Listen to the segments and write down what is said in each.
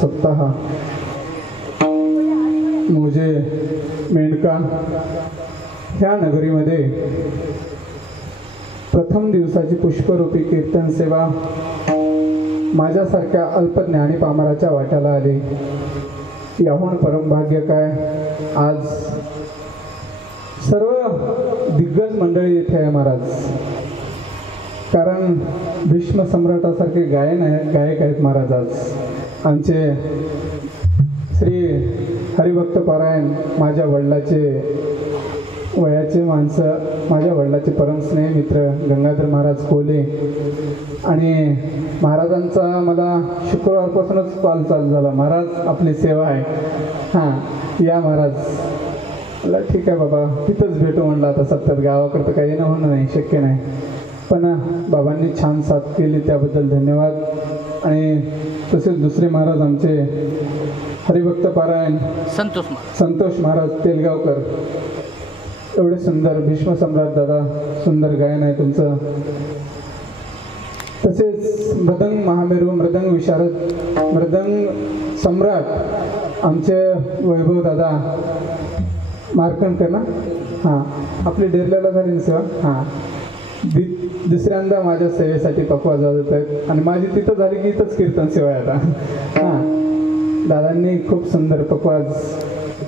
सप्ताह मोजे मेंढका ह्या नगरीमध्ये प्रथम दिवसाची पुष्परूपी कीर्तन सेवा माझ्यासारख्या अल्पज्ञानी पामराच्या वाट्याला आली। याहून परमभाग्य काय, आज सर्व दिग्गज मंडळी येथे आहे महाराज। कारण भीष्म सम्राटासारखे गायक आहेत महाराज। आज आमचे श्री हरिभक्त पारायण माझ्या वडिलाचे वयाचे माणसं, माझ्या वडिलाचे परमस्नेही मित्र गंगाधर महाराज कोले आणि महाराजांचा मला शुक्रवारपासूनच कॉल चालू झाला, महाराज आपली सेवा आहे, हां या महाराज। मला ठीक आहे बाबा, तिथंच भेटू म्हणलं। आता सतत गावाकडं तर काही होणं नाही, शक्य नाही, पण बाबांनी छान साथ केली त्याबद्दल धन्यवाद। आणि तसेच दुसरे महाराज आमचे हरिभक्त पारायण संतोष महाराज तेलगावकर, एवढे सुंदर भीष्म सम्राट दादा, सुंदर गायन आहे तुमचं। तसेच मृदंग महामेरू, मृदंग विशारद, मृदंग सम्राट आमचे वैभव दादा मार्कंडकर ना, हां आपली डेरल्याला झाली ना सेवा, हां दुसऱ्यांदा माझ्या सेवेसाठी पकवाज वाजवत आहेत आणि माझी तिथं झाली की इथंच कीर्तन सेवा आहे आता। हां दादांनी खूप सुंदर पकवाज,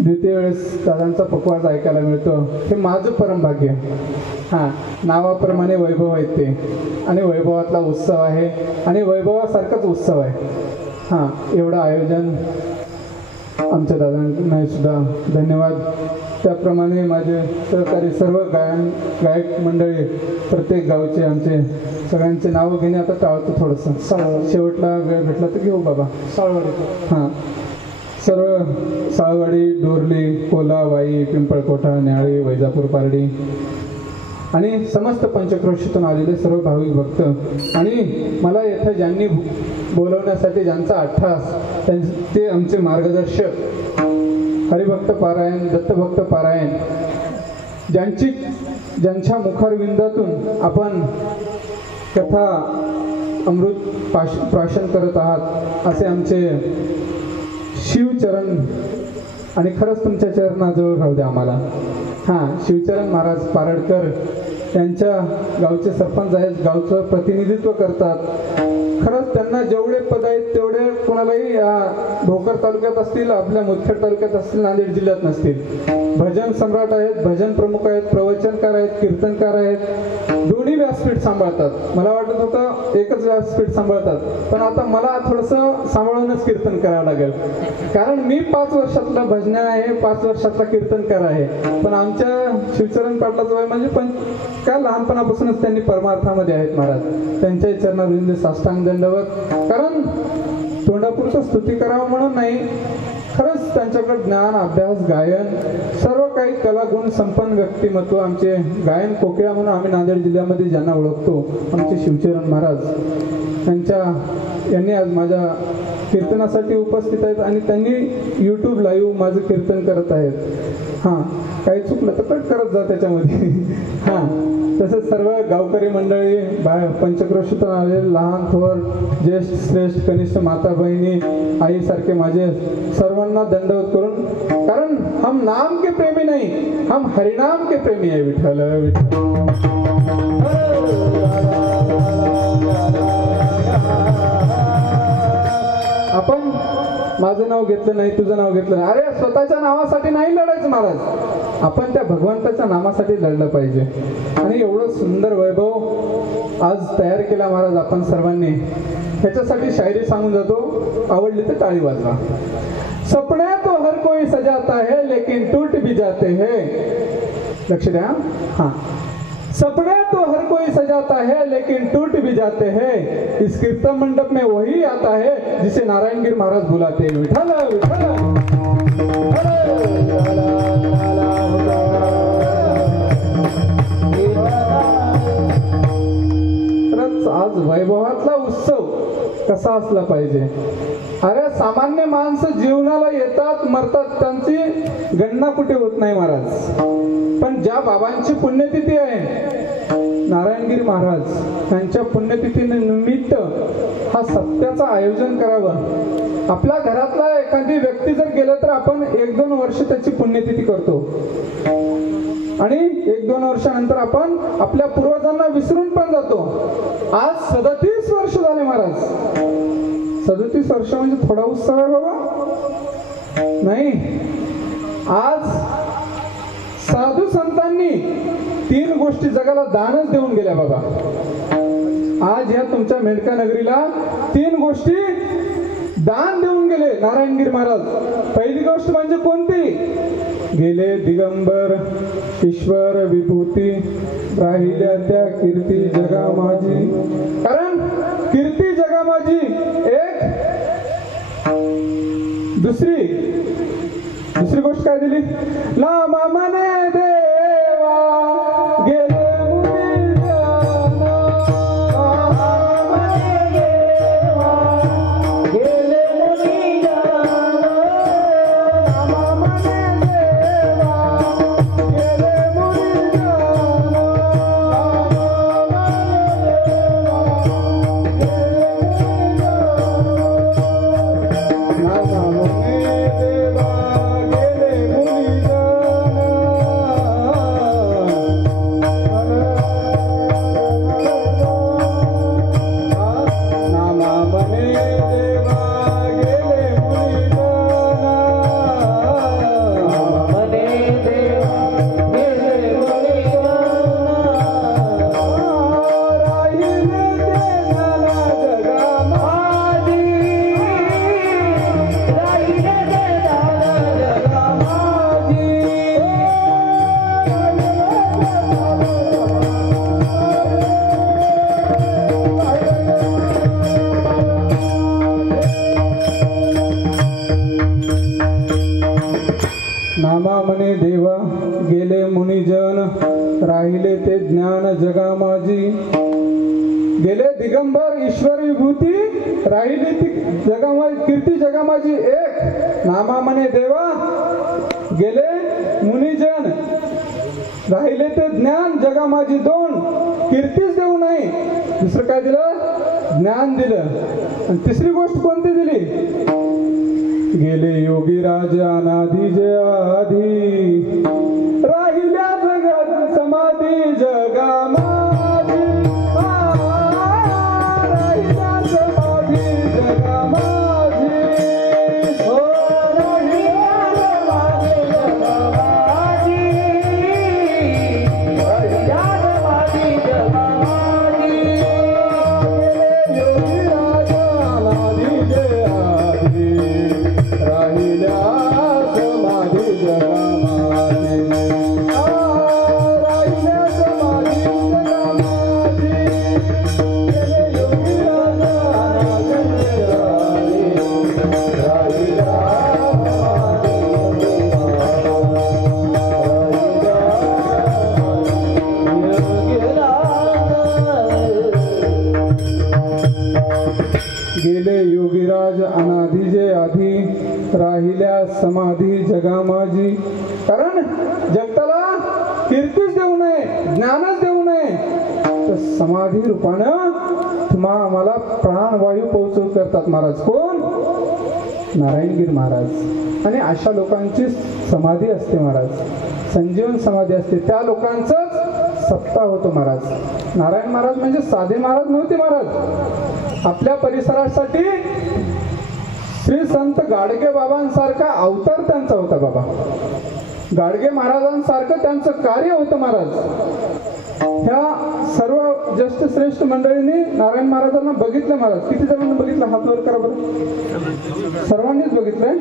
द्वितीय वेळेस दादांचा पकवाज ऐकायला मिळतो, हे माझं परमभाग्य। हां नावाप्रमाणे वैभव आहेत ते, आणि वैभवातला उत्सव आहे आणि वैभवासारखाच उत्सव आहे। हां एवढं आयोजन आमच्या दादांना सुद्धा धन्यवाद। त्याप्रमाणे माझे सहकारी सर्व गायक मंडळी, प्रत्येक गावचे आमचे सगळ्यांचे नावं घेणे आता टाळतो थोडंसं, शेवटला वेळ भेटला तर घेऊ बाबा। साळवाडी, हां सर्व साळवाडी, डोरली, कोला, वाई, पिंपळकोठा, न्याळी, वैजापूर, पारडी आणि समस्त पंचक्रोशीतून आलेले सर्व भाविक भक्त आणि मला येथे ज्यांनी बोलवण्यासाठी ज्यांचा अट्टास, ते आमचे मार्गदर्शक हरिभक्त पारायण, दत्तभक्त पारायण, ज्यांच्या मुखारविंदातून आपण कथा अमृत प्राशन करत आहात, असे आमचे शिवचरण, आणि खरंच तुमच्या चरणाजवळ राहू द्या आम्हाला। हां शिवचरण महाराज पारडकर त्यांच्या गावचे सरपंच आहेत, गावचं प्रतिनिधित्व करतात। खरंच त्यांना जेवढे पद आहेत तेवढे कोणालाही भोकर तालुक्यात असतील, आपल्या मुदखेड तालुक्यात असतील, नांदेड जिल्ह्यात नसतील। भजन सम्राट आहेत, भजन प्रमुख आहेत, प्रवचनकार आहेत, कीर्तनकार आहेत, दोन्ही व्यासपीठ सांभाळतात। मला वाटत होतं एकच व्यासपीठ सांभाळतात, पण आता मला थोडंसं सांभाळूनच कीर्तन करावं लागेल, कारण मी 5 वर्षातला भजन आहे, 5 वर्षातला कीर्तनकार आहे। पण आमच्या शिवचरण पाटलाचं वय म्हणजे काय लहानपणापासूनच त्यांनी परमार्थामध्ये आहेत महाराज। त्यांच्या चरणाविंद साष्टांग दंडवत, कारण तोंडापुरतं स्तुती करावं म्हणून नाही, खरंच त्यांच्याकडे ज्ञान, अभ्यास, गायन, सर्व काही कलागुण संपन्न व्यक्तिमत्व आमचे गायन कोकिळा म्हणून आम्ही नांदेड जिल्ह्यामध्ये ज्यांना ओळखतो, आमचे शिवचरण महाराज यांनी आज माझ्या कीर्तनासाठी उपस्थित आहेत आणि त्यांनी यूट्यूब लाईव्ह माझं कीर्तन करत आहेत। हां काही चुकलं तर कट करत जा त्याच्यामध्ये। हां तसंच सर्व गावकरी मंडळी, पंचक्रोशीतून आलेले लहान थोर, ज्येष्ठ श्रेष्ठ, कनिष्ठ माता बहिणी, आईसारखे माझे सर्वांना दंडवत करून, कारण हम नाम के प्रेमी नहीं, हम हरिनाम के प्रेमी है। विठ्ठल विठ्ठल। आपण माझं नाव घेतलं नाही, तुझं नाव घेतलं नाही, अरे स्वतःच्या नावासाठी नाही लढायचं महाराज, आपण त्या भगवंताच्या नामासाठी लढलं पाहिजे। आणि एवढं सुंदर वैभव आज तयार केला महाराज आपण सर्वांनी। ह्याच्यासाठी शायरी सांगून जातो, आवडली तर टाळी वाजवा। सपने तो हर कोई सजाता है लेकिन टूट भी जाते हैं, लक्ष द्या। हाँ सपने तो हर कोई सजाता है लेकिन टूट भी जाते हैं, इस कीर्तन मंडप में वही आता है जिसे नारायणगिर महाराज बुलाते हैं। विठ्ठल विठ्ठल। आज वैभवातला उत्सव कसा असला पाहिजे। अरे सामान्य माणसं जीवनाला येतात, मरतात, त्यांची गणना कुठे होत नाही महाराज, पण ज्या बाबांची पुण्यतिथी आहे, नारायणगिरी महाराज यांच्या पुण्यतिथीनिमित्त हा सत्याचं आयोजन करावं. आपल्या घरातला एखादी व्यक्ती जर गेलं तर आपण 1-2 वर्ष त्याची पुण्यतिथी करतो आणि 1-2 वर्षानंतर आपण आपल्या पूर्वजांना विसरून पण जातो. आज 37 वर्ष झाले महाराज. 37 वर्ष म्हणजे थोडा उत्सव आहे बाबा नाही. आज साधू संतांनी 3 गोष्टी जगाला दानच देऊन गेल्या बाबा. आज या तुमच्या मेंढका नगरीला 3 गोष्टी दान देऊन गेले नारायणगिरी महाराज. पहिली गोष्ट म्हणजे कोणती? गेले दिगंबर ईश्वर विभूती, राहिल्या त्या कीर्ती जगा माझी. कारण कीर्ती जगा माझी एक. दुसरी गोष्ट काय दिली? लामा मने देवा गेले नामामने देवा गेले मुनिजन, राहिले ते ज्ञान जगा माझी. गेले दिगंबर ईश्वर विभूती, राहिली ती जगा माझी कीर्ती जगा माझी एक. नामामने देवा गेले मुनिजन, राहिले ते ज्ञान जगा माझी दोन. कीर्तीच देऊ नाही, दुसरं काय दिलं? ज्ञान दिलं. आणि तिसरी गोष्ट कोणती दिली? गेले योगी राजा अनाधी जे आधी, राहिल्या जगात समाधी जगा माझी. राहिल्या समाधी जगा माझी. हो राहिल्या समाधी जगा माझी. राहिल्या समाधी जगा माझी. गेले योगी राजा अनाधी जे आधी, राहिल्या समाधी जगा माझी. राहिल्या समाधी जगा माझी. गेले योगी राजा अनाधी जे आधी, राहिल्या गेले योगीराज अनाधी जे आधी, राहिल्या समाधी जगा माझी. कारण जगताला कीर्तीच देऊ नये, ज्ञानच देऊ नये, तर समाधी रूपानं आम्हाला प्राणवायू पोहोचू करतात महाराज. कोण? नारायणगिरी महाराज. आणि अशा लोकांची समाधी असते महाराज, संजीवन समाधी असते. त्या लोकांचंच सत्ता होतो महाराज. नारायण महाराज म्हणजे साधे महाराज नव्हते महाराज. आपल्या परिसरासाठी श्री संत गाडगे बाबांसारखा अवतार त्यांचा होता बाबा. गाडगे महाराजांसारखं त्यांचं कार्य होतं महाराज. ह्या सर्व ज्येष्ठ श्रेष्ठ मंडळींनी नारायण महाराजांना बघितलं महाराज. किती जणांनी बघितलं? हात वर करा बरं. सर्वांनीच बघितलंय.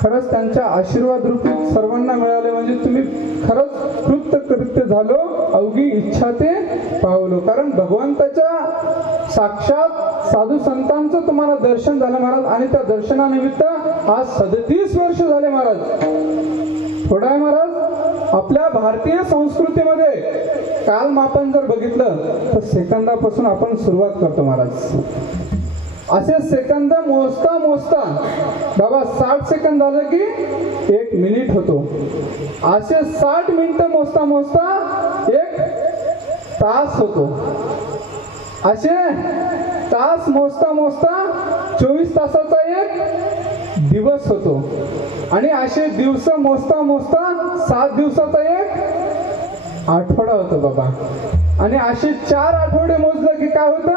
खरंच त्यांच्या आशीर्वाद रूपी सर्वांना मिळाले म्हणजे तुम्ही खरंच कृत्य झालो, अवघी इच्छा ते पावलो. कारण भगवंताच्या साक्षात साधू संतांचं तुम्हाला दर्शन झालं महाराज. आणि त्या दर्शनानिमित्त आज 37 वर्ष झाले महाराज. थोडा आहे महाराज. आपल्या भारतीय संस्कृतीमध्ये कालमापन जर बघितलं तर सेकंदापासून आपण सुरुवात करतो महाराज. असे सेकंद मोजता मोजता बाबा 60 सेकंद झालं की 1 मिनिट होतो. असे 60 मिनिटं मोजता मोजता 1 तास होतो. असे तास मोजता मोजता 24 तासाचा एक दिवस होतो. आणि असे दिवस मोजता मोजता 7 दिवसाचा एक आठवडा होतो बाबा. आणि असे 4 आठवडे मोजलं की काय होतं,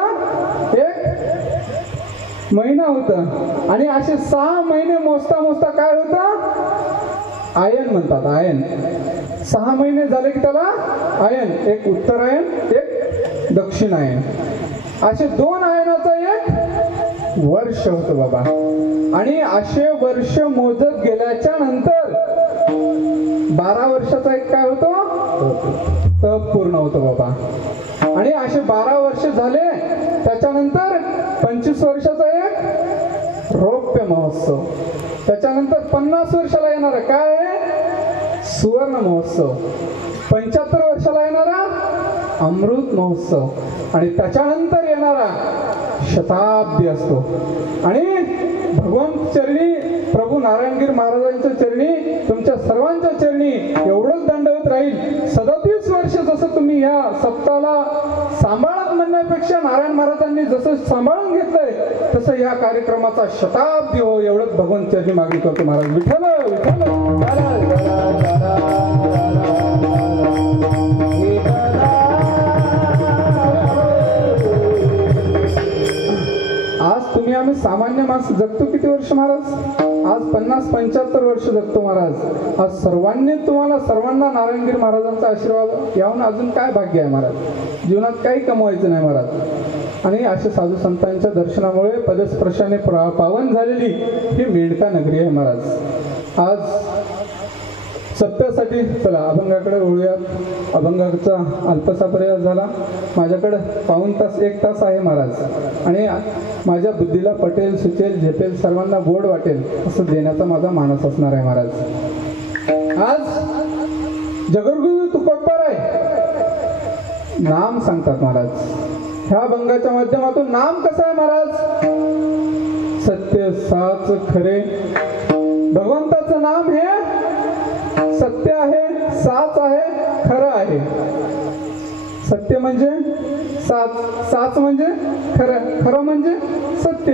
एक महिना होतं. आणि असे 6 महिने मोजता मोजता काय होतं, आयन म्हणतात. आयन 6 महिने झाले की त्याला आयन, एक उत्तरायण एक दक्षिणायन, असे 2 आयनाचा एक वर्ष होतं बाबा. आणि असे वर्ष मोजत गेल्याच्या नंतर 12 वर्षाचा एक काय होतो, तप पूर्ण होतं बाबा. आणि असे 12 वर्ष झाले त्याच्यानंतर 25 वर्षाचा एक रौप्य महोत्सव. त्याच्यानंतर 50 वर्षाला येणारा काय आहे, सुवर्ण महोत्सव. 75 वर्षाला येणारा अमृत महोत्सव. आणि त्याच्यानंतर येणारा शताब्दी असतो. आणि भगवंत चरणी, प्रभू नारायणगिरी महाराजांच्या चरणी, तुमच्या सर्वांच्या चरणी एवढंच दंडवत राहील. 37 वर्ष जसं तुम्ही या सप्ताहाला सांभाळत म्हणण्यापेक्षा नारायण महाराजांनी जसं सांभाळून घेतलंय तसं या कार्यक्रमाचा शताब्दी हो, एवढंच भगवंत चरणी मागणी करतो. महाराज विठ्ठल विठ्ठल. आज तुम्ही आम्ही सामान्य माणसं जगतो किती वर्ष महाराज, आज 50-75 वर्ष जगतो महाराज. आज सर्वांनी तुम्हाला सर्वांना नारायणगिरी महाराजांचा आशीर्वाद याहून अजून काय भाग्य आहे महाराज, जीवनात काही कमवायचं नाही महाराज. आणि अशा साधू संतांच्या दर्शनामुळे पदस्पर्शाने पावन झालेली ही मेंढका नगरी आहे महाराज. आज सत्यासाठी चला अभंगाकडे वळूयात. अभंगाचा अल्पसा प्रयास झाला. माझ्याकडे पाऊण तास 1 तास आहे महाराज. आणि माझ्या बुद्धीला पटेल, सुचेल, झेपेल, सर्वांना गोड वाटेल असं देण्याचा माझा मानस असणार आहे महाराज. आज जगद्गुरु तुकोटपर आहे, नाम सांगतात महाराज. ह्या अभंगाच्या माध्यमातून नाम कसं आहे महाराज, सत्य साच खरे. भगवंताचं नाम हे सत्य आहे, साच आहे, खरं आहे. सत्य म्हणजे साच, साच म्हणजे खरं, खरं म्हणजे सत्य.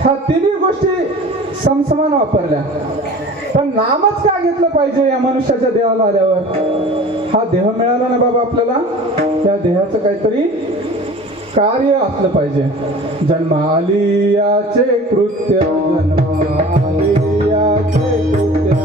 ह्या तिन्ही गोष्टी समसमान वापरल्या. पण नामच का घेतलं पाहिजे या मनुष्याच्या देहाला आल्यावर. हा देह मिळाला ना बाबा आपल्याला, या देहाचं काहीतरी कार्य असलं पाहिजे. जन्म आली याचे कृत्य, जन्म आली याचे कृत्य,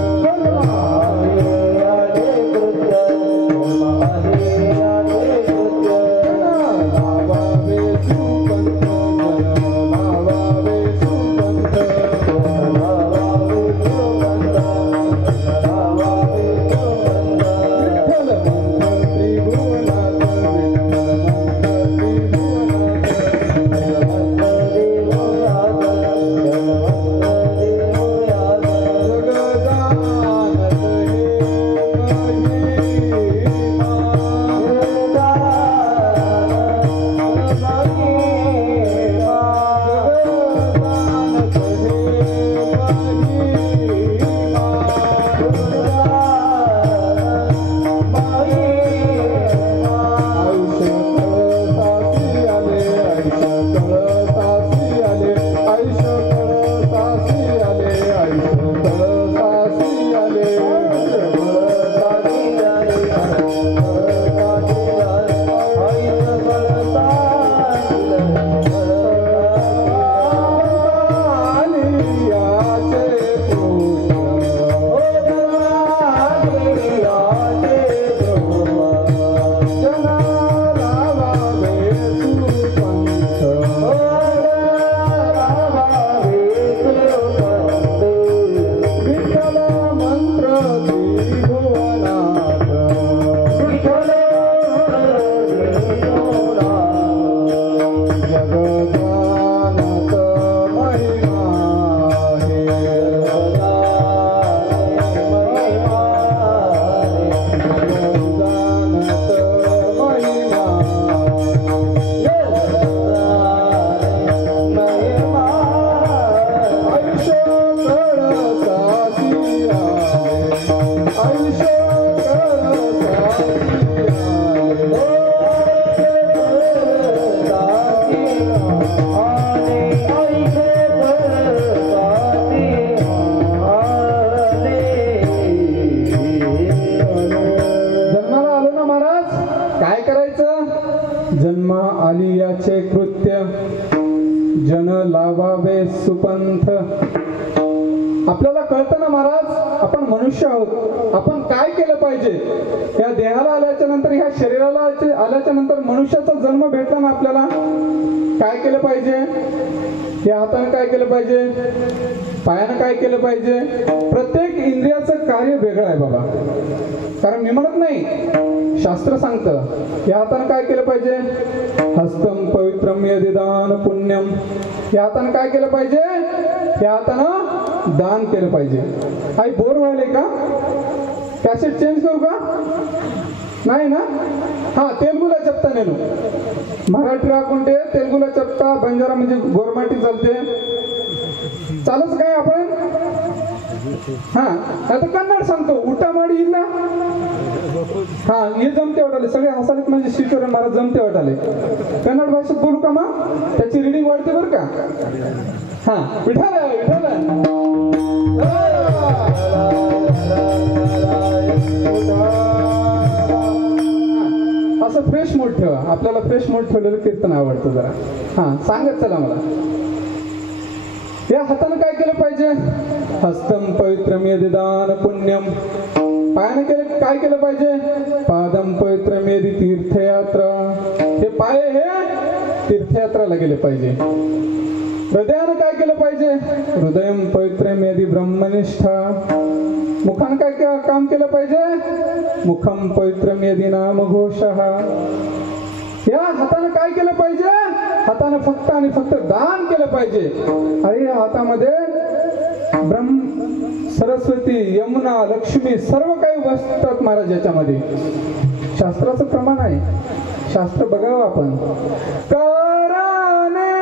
सुपंथ. आपल्याला कळतं ना महाराज, आपण मनुष्य आहोत. आपण काय केलं पाहिजे? या देहाला आल्याच्या नंतर, ह्या शरीराला आल्याच्या नंतर मनुष्याचा जन्म भेटला ना आपल्याला, काय केलं पाहिजे? या हाताने काय केलं पाहिजे? पायानं काय केलं पाहिजे? प्रत्येक इंद्रियाचं कार्य वेगळं आहे बाबा. कारण मी म्हणत नाही, शास्त्र सांगतं. या हाताने काय केलं पाहिजे? हस्तम पवित्रम यदिदान पुण्यम. या हाताने काय केलं पाहिजे? या हातानं दान केलं पाहिजे. आई बोर व्हायले का? कॅसेट चेंज करू का? नाही ना? हा, तेलगुला चपता नेलो. मराठी राखुंटे, तेलगुला चपता, बंजारा म्हणजे गोरमाटी चालते. चालूच काय आपण? हा, आता कन्नड सांगतो. उठा माडी येईल ना? हा, हे जमते वाटाले. सगळे हसालेत म्हणजे शिवचरण महाराज जमते वाटाले. कन्नड भाषेत बोलू का मग? त्याची रिडिंग वाढते बरं का? हा, विठाल विठाल. असं फ्रेश मोड ठेवा. आपल्याला फ्रेश मोड ठेवलेलं कीर्तन आवडतं जरा. हा, सांगत चला मला. या हाताने काय केलं पाहिजे? हस्तम पवित्रम यदिदान पुण्यम. पायाने काय केलं पाहिजे? पादम पवित्रम यदि तीर्थयात्रा. हे पाय हे तीर्थयात्राला गेले पाहिजे. हृदयानं काय केलं पाहिजे? हृदयम पवित्रम यदि ब्रह्मनिष्ठा. मुखानं काय काम केलं पाहिजे? मुखम पवित्रम यदि नामघोषः. या हाताने काय केलं पाहिजे? हाताने फक्त आणि फक्त दान केलं पाहिजे. अरे या हातामध्ये ब्रह्म, सरस्वती, यमुना, लक्ष्मी सर्व काही बसतात महाराज याच्यामध्ये. शास्त्राचं प्रमाण आहे. शास्त्र बघावं आपण. कराने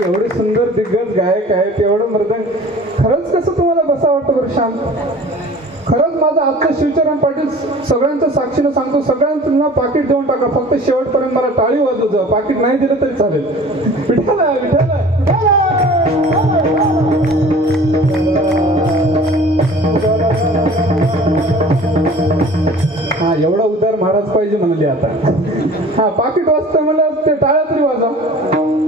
एवढे सुंदर दिग्गज गायक आहेत, एवढं मृदंग, खरंच कसं तुम्हाला माझं बसा वाटतं बरं शांत. खरंच माझं आजचं शिवचरण पाटील सगळ्यांच्या साक्षीनं सांगतो, सगळ्यांना पाकिट देऊन टाका, फक्त शेवटपर्यंत मला टाळी वाजवत जा. पाकिट नाही दिलं तरी चालेल. विठ्ठल विठ्ठल. हा एवढा उद्धार महाराज पाहिजे म्हणले आता. हा पाकिट वाजतं म्हणलं ते टाळ्या तरी वाजवा.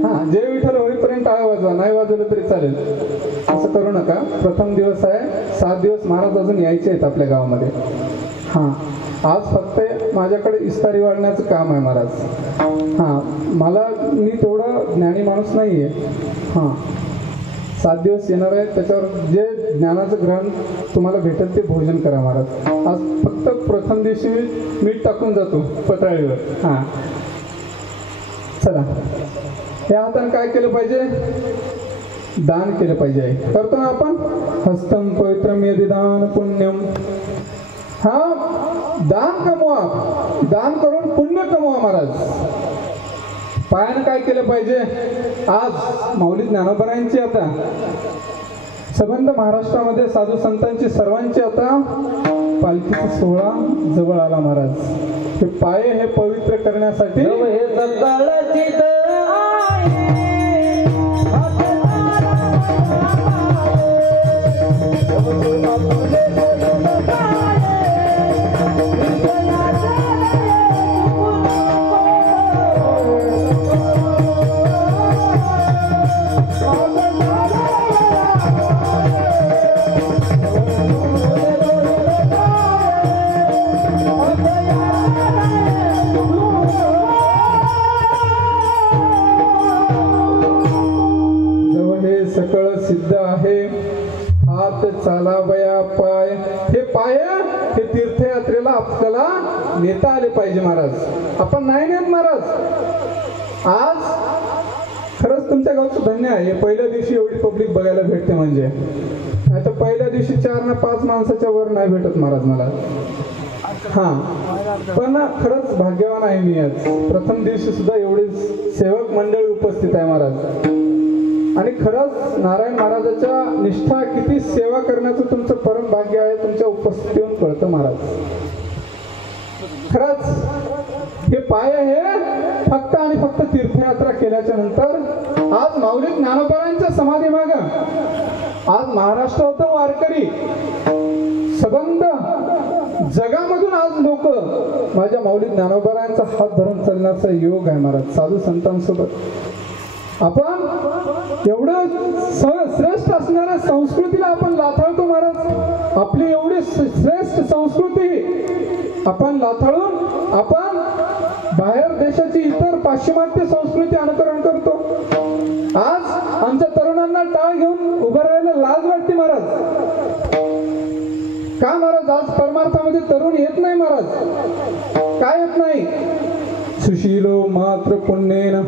हा जय विठ्ठल होईपर्यंत टाळ्या वाजवा, नाही वाजवलं तरी चालेल. असं करू नका. प्रथम दिवस आहे, 7 दिवस महाराज अजून यायचे आहेत आपल्या गावामध्ये. हा आज फक्त माझ्याकडे इस्तारी वाढण्याचं काम आहे महाराज. हा मी तेवढा ज्ञानी माणूस नाहीये. हा 7 दिवस येणार आहे, त्याच्यावर जे ज्ञानाचं ग्रहण तुम्हाला भेटेल ते भोजन करा महाराज. आज फक्त प्रथम दिवशी मीठ टाकून जातो पत्राळीवर. हा चला, या हाताने काय केलं पाहिजे? दान केलं पाहिजे. करतो ना आपण. हस्तम पवित्रम यदि दान पुण्यम. हा दान कमवा, दान करून पुण्य कमवा महाराज. पायानं काय केलं पाहिजे? आज माऊली ज्ञानोबारायांची आता संबंध महाराष्ट्रामध्ये साधू संतांची सर्वांची आता पालखीचा सोहळा जवळ आला महाराज. हे पाये हे पवित्र करण्यासाठी सिद्ध आहे. हात चालावया पाय. हे पाय हे तीर्थयात्रेला आपल्याला नेता आले पाहिजे महाराज. आपण नाही नेत महाराज. आज खरंच तुमच्या गावचं धन्य आहे. पहिल्या दिवशी एवढी पब्लिक बघायला भेटते म्हणजे. आता पहिल्या दिवशी 4 ना 5 माणसाच्या वर नाही भेटत महाराज मला. हा पण खरंच भाग्यवान आहे मी. आज प्रथम दिवशी सुद्धा एवढी सेवक मंडळी उपस्थित आहे महाराज. आणि खरंच नारायण महाराजाच्या निष्ठा, किती सेवा करण्याचं तुमचं परम भाग्य आहे, तुमच्या उपस्थितीतून कळतं महाराज. खरंच हे पाय हे फक्त आणि फक्त तीर्थयात्रा केल्याच्या नंतर आज माऊली ज्ञानोबारायांच्या समाधी माग आज महाराष्ट्रात वारकरी संबंध जगामधून आज लोक माझ्या माऊली ज्ञानोबारायांचा हात धरून चालण्याचा योग आहे महाराज. साधू संतांसोबत आपण एवढं श्रेष्ठ असणाऱ्या संस्कृतीला आपण लाथाळतो महाराज. आपली एवढी श्रेष्ठ संस्कृती आपण लाथाळून आपण बाहेर देशाची इतर पाश्चिमात्य संस्कृती अनुकरण करतो. आज आमच्या तरुणांना टाळ घेऊन उभं राहायला लाज वाटते महाराज. का महाराज? आज परमार्थामध्ये तरुण येत नाही महाराज. काय येत नाही? सुशीलो मात्र पुण्येन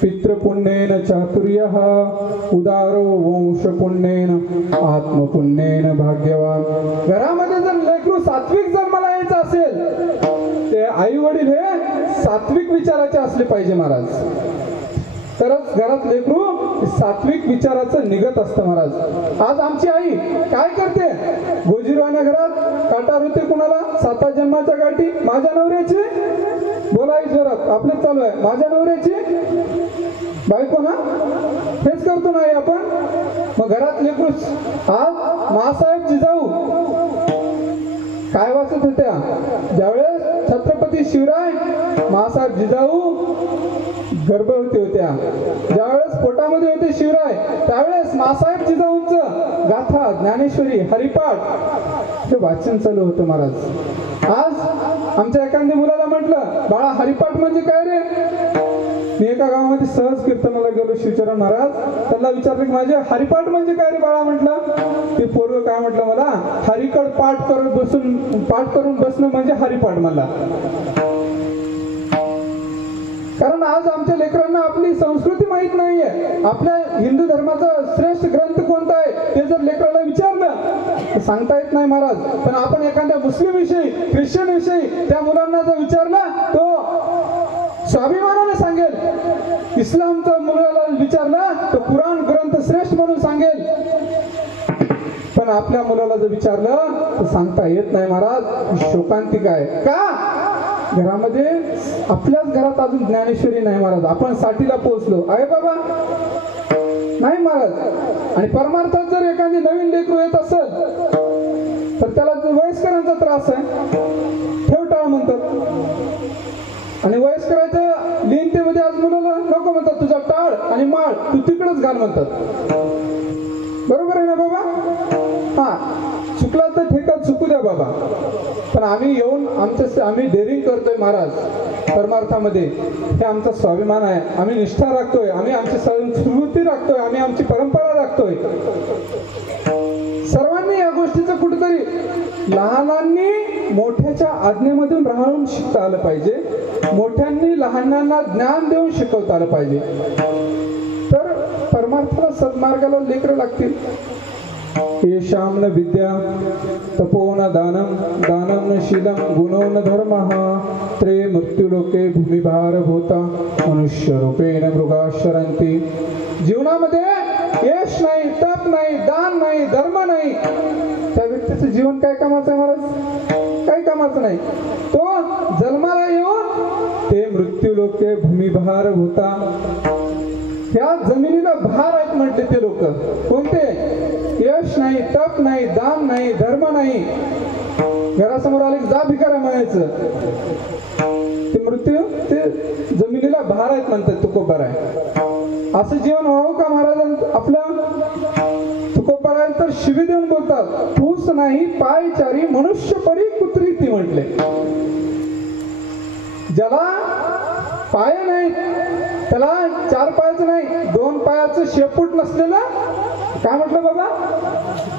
पितृपुण्येन चातुर्यः उदारो वंश पुण्येन आत्मपुण्येन भाग्यवान. घरामध्ये जर लेकरू सात्विक जन्माला यायचं असेल ते आई वडील हे सात्विक विचाराचे असले पाहिजे महाराज. तरच घरात लेकरू सात्विक विचाराचं निघत असतं महाराज. आज आमची आई काय करते? गोजीरवाण्या घरात काटा होते कुणाला 7 जन्माच्या गाठी. माझ्या नवऱ्याची बोलाई जोरात आपले चालू आहे. माझ्या नवऱ्याची बायको ना, हेच करतो नाही आपण. मग घरात लेकरू आज मासाहेब जिजाऊ काय वाचत होत्या? ज्यावेळेस छत्रपती शिवराय मासाहेब जिजाऊ गर्भवती होत्या, ज्यावेळेस पोटामध्ये होते शिवराय, त्यावेळेस मासाहेब जिजाऊंचं गाथा ज्ञानेश्वरी हरिपाठ हे वाचन चालू होतं महाराज. आज आमच्या एखाद्या मुलाला म्हटलं, बाळा हरिपाठ म्हणजे काय रे? मी एका गावामध्ये सहज कीर्तनाला गेलो, शिवचरण महाराज त्यांना विचारलं की माझे हरिपाठ म्हणजे काय रे बाळा म्हटलं. ते पोरग काय म्हटलं मला, हरिकड पाठ करून बसणं म्हणजे हरिपाठ मला. कारण आज आमच्या लेकरांना आपली संस्कृती माहित नाहीये. आपल्या हिंदू धर्माचा श्रेष्ठ ग्रंथ कोणता आहे ते जर लेकराला विचारलं तर सांगता येत नाही महाराज. पण आपण एखाद्या मुस्लिम विषयी, ख्रिश्चन विषयी त्या मुलांना जर विचारला तो स्वाभिमानाने सांगेल. इस्लामचा मुलाला विचारला तर कुराण ग्रंथ श्रेष्ठ म्हणून सांगेल. पण आपल्या मुलाला जर विचारलं तर सांगता येत नाही महाराज, शोकांतिका आहे. का? घरामध्ये आपल्याच घरात अजून ज्ञानेश्वरी नाही महाराज. आपण 60ला पोहोचलो आहे बाबा नाही महाराज. आणि परमार्थात जर एखादी नवीन लेकरू येत असेल तर त्याला वयस्करांचा त्रास आहे, ठेव टाळ म्हणतात. आणि वयस्कराच्या लीनतेमध्ये आज मुलाला नको म्हणतात, तुझा टाळ आणि माळ तू तिकडेच घाल म्हणतात. बरोबर आहे ना बाबा? हा, चुकला तर ठेका चुकू द्या बाबा, पण आम्ही येऊन आम्ही डेअरिंग करतोय महाराज परमार्थामध्ये. हे आमचा स्वाभिमान आहे. आम्ही निष्ठा राखतोय, आम्ही आमची संस्कृती राखतोय, आम्ही आमची परंपरा राखतोय. सर्वांनी या गोष्टीचं कुठेतरी लहानांनी मोठ्याच्या आज्ञेमधून राहून शिकता आलं पाहिजे. मोठ्यांनी लहानांना ज्ञान देऊन शिकवता आलं पाहिजे. तर परमार्थाला सन्मार्गाला लेकरं लागतील. येषां न विद्या तपो न दानं दानं न शीलं गुणो न धर्मः त्रे मृत्युलोके भूमिभारभूता मनुष्यरूपेण मृगाशरन्ति. जीवनामध्ये यश नाही, तप नाही, दान नाही, धर्म नाही, त्या व्यक्तीचं जीवन काय कामाचं आहे महाराज? काही कामाचं नाही. तो जन्माला येऊन ते मृत्युलोके भूमिभारभूता, ह्या जमिनीला भार आहेत म्हटले ते लोक. कोणते? यश नाही, तप नाही, दान नाही, धर्म नाही. घरासमोर आले जा भिकाऱ्या म्हणायचं. ते मृत्यू ते जमिनीला भार आहेत म्हणतात तुकोबार आहे. असं जीवन व्हावं का महाराज आपलं? तुकोबार तर शिवी देऊन बोलतात, तूच नाही पायचारी मनुष्य परी कुत्री ती म्हटले. ज्याला पाय नाही, त्याला 4 पायाचं नाही 2 पायाचं शेपूट नसलेलं काय म्हटलं बाबा?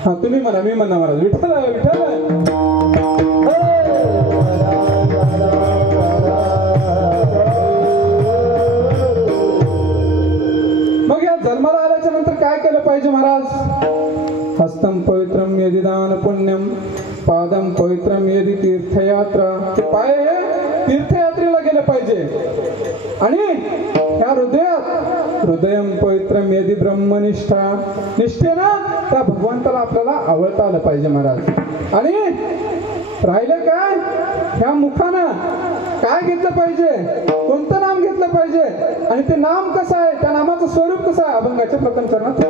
हा तुम्ही म्हणा, मी म्हणा महाराज. विठ्ठल विठ्ठल. मग या जन्माला आल्याच्या नंतर काय केलं पाहिजे महाराज? हस्तम पवित्रम यदि दान पुण्यम, पादम पवित्रम यदि तीर्थयात्रा. ते पाय तीर्थयात्रेला गेले पाहिजे. आणि ह्या हृदयम पवित्रम यदि ब्रह्मनिष्ठा, निष्ठेनं त्या भगवंताला आपल्याला आवडता आलं पाहिजे महाराज. आणि राहिलं काय? ह्या मुखानं काय घेतलं पाहिजे? कोणतं नाम घेतलं पाहिजे? आणि ते नाम कसं आहे? त्या नामाचं स्वरूप कसं आहे? अभंगाच्या प्रथम चरणात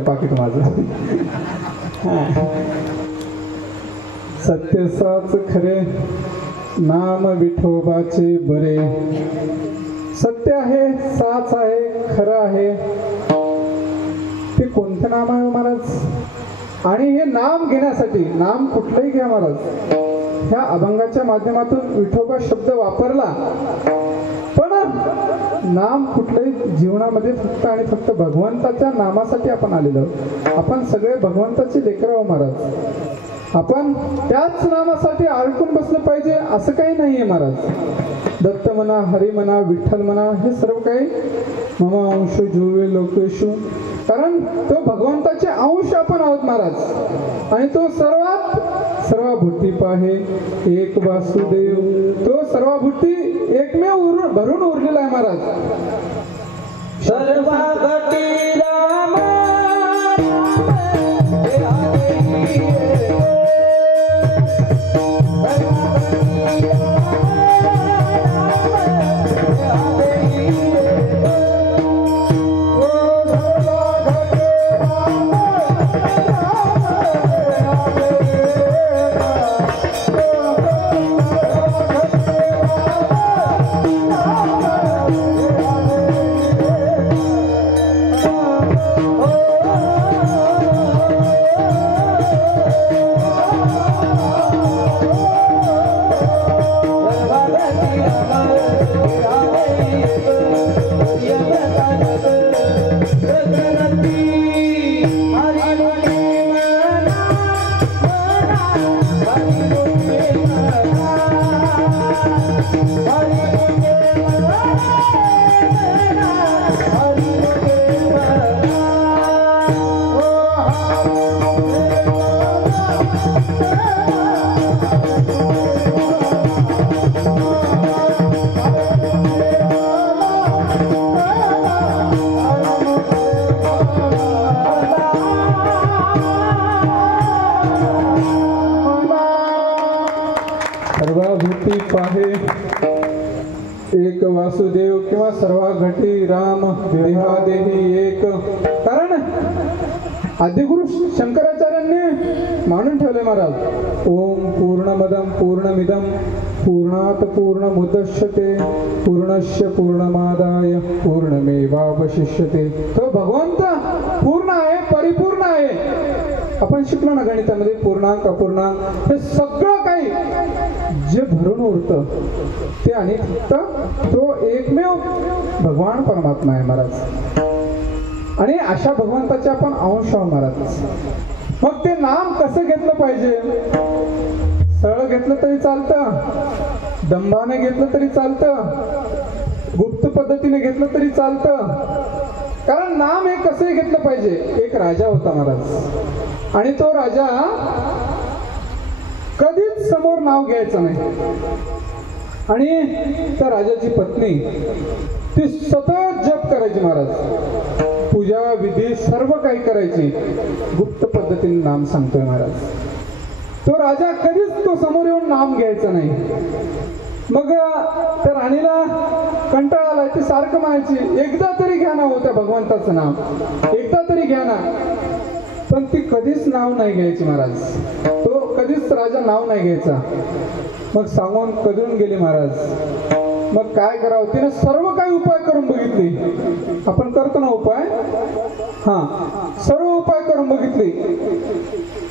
पाकिट माझं सत्य साच खरे नाम विठोबाचे बरे. सत्य आहे, साच आहे, खरं आहे. ते कोणतं नाम आहे महाराज? आणि हे नाम घेण्यासाठी, नाम कुठलंही घ्या महाराज, ह्या अभंगाच्या माध्यमातून विठोबा शब्द वापरला, पण नाम कुठलंही जीवनामध्ये फक्त आणि फक्त भगवंताच्या नामासाठी आपण आलेलो. आपण सगळे भगवंताचे लेकरं आहोत महाराज. आपण त्याच नामासाठी अडकून बसलं पाहिजे असं काही नाहीये महाराज. दत्त म्हणा, हरी म्हणा, विठ्ठल म्हणा, हे सर्व काही मम अंश जुवे लोकेशु, कारण तो भगवंताचे अंश आपण आहोत महाराज. आणि तो सर्वभूती पाहे एक वासुदेव, तो सर्वभूती एकमेव भरून उरलेला आहे महाराज. सर्वगती राम सर्वभूती पाहे एक वासुदेव किंवा सर्वघटी राम देहादेही एक. कारण आदिगुरु शंकराचार्यांनी मानून ठेवले महाराज, ओम पूर्णमदं पूर्णमिदं पूर्णात पूर्णमुदच्यते पूर्णस्य पूर्णमादाय पूर्णमेवावशिष्यते. तो भगवंत पूर्ण आहे, परिपूर्ण आहे. आपण शिकलो ना गणितामध्ये पूर्णांक अपूर्णांक हे सगळं काही जे भरून उरतं ते आणि फक्त तो एकमेव भगवान परमात्मा आहे महाराज. आणि अशा भगवंताचे आपण अंश आहोत महाराज. मग ते नाम कसं घेतलं पाहिजे? सरळ घेतलं तरी चालतं, दंभाने घेतलं तरी चालतं, गुप्त पद्धतीने घेतलं तरी चालतं. कारण नाम हे कसंही घेतलं पाहिजे. एक राजा होता महाराज, आणि तो राजा कधीच समोर नाव घ्यायचं नाही. आणि त्या राजाची पत्नी ती सतत जप करायची महाराज, पूजा विधी सर्व काही करायची, गुप्त पद्धतीने नाम सांगतोय महाराज. तो राजा कधीच तो समोर येऊन नाम घ्यायचा नाही. मग त्या राणीला कंटाळा आलाय, ती सारखं म्हणायची एकदा तरी घ्या ना होत्या भगवंताचं नाव, एकदा तरी घ्या ना. पण ती कधीच नाव नाही घ्यायची महाराज, तो कधीच राजा नाव नाही घ्यायचा. मग सांगून कधून गेली महाराज. मग काय करावं, तिने सर्व काही उपाय करून बघितले. आपण करतो ना उपाय, सर्व उपाय करून बघितले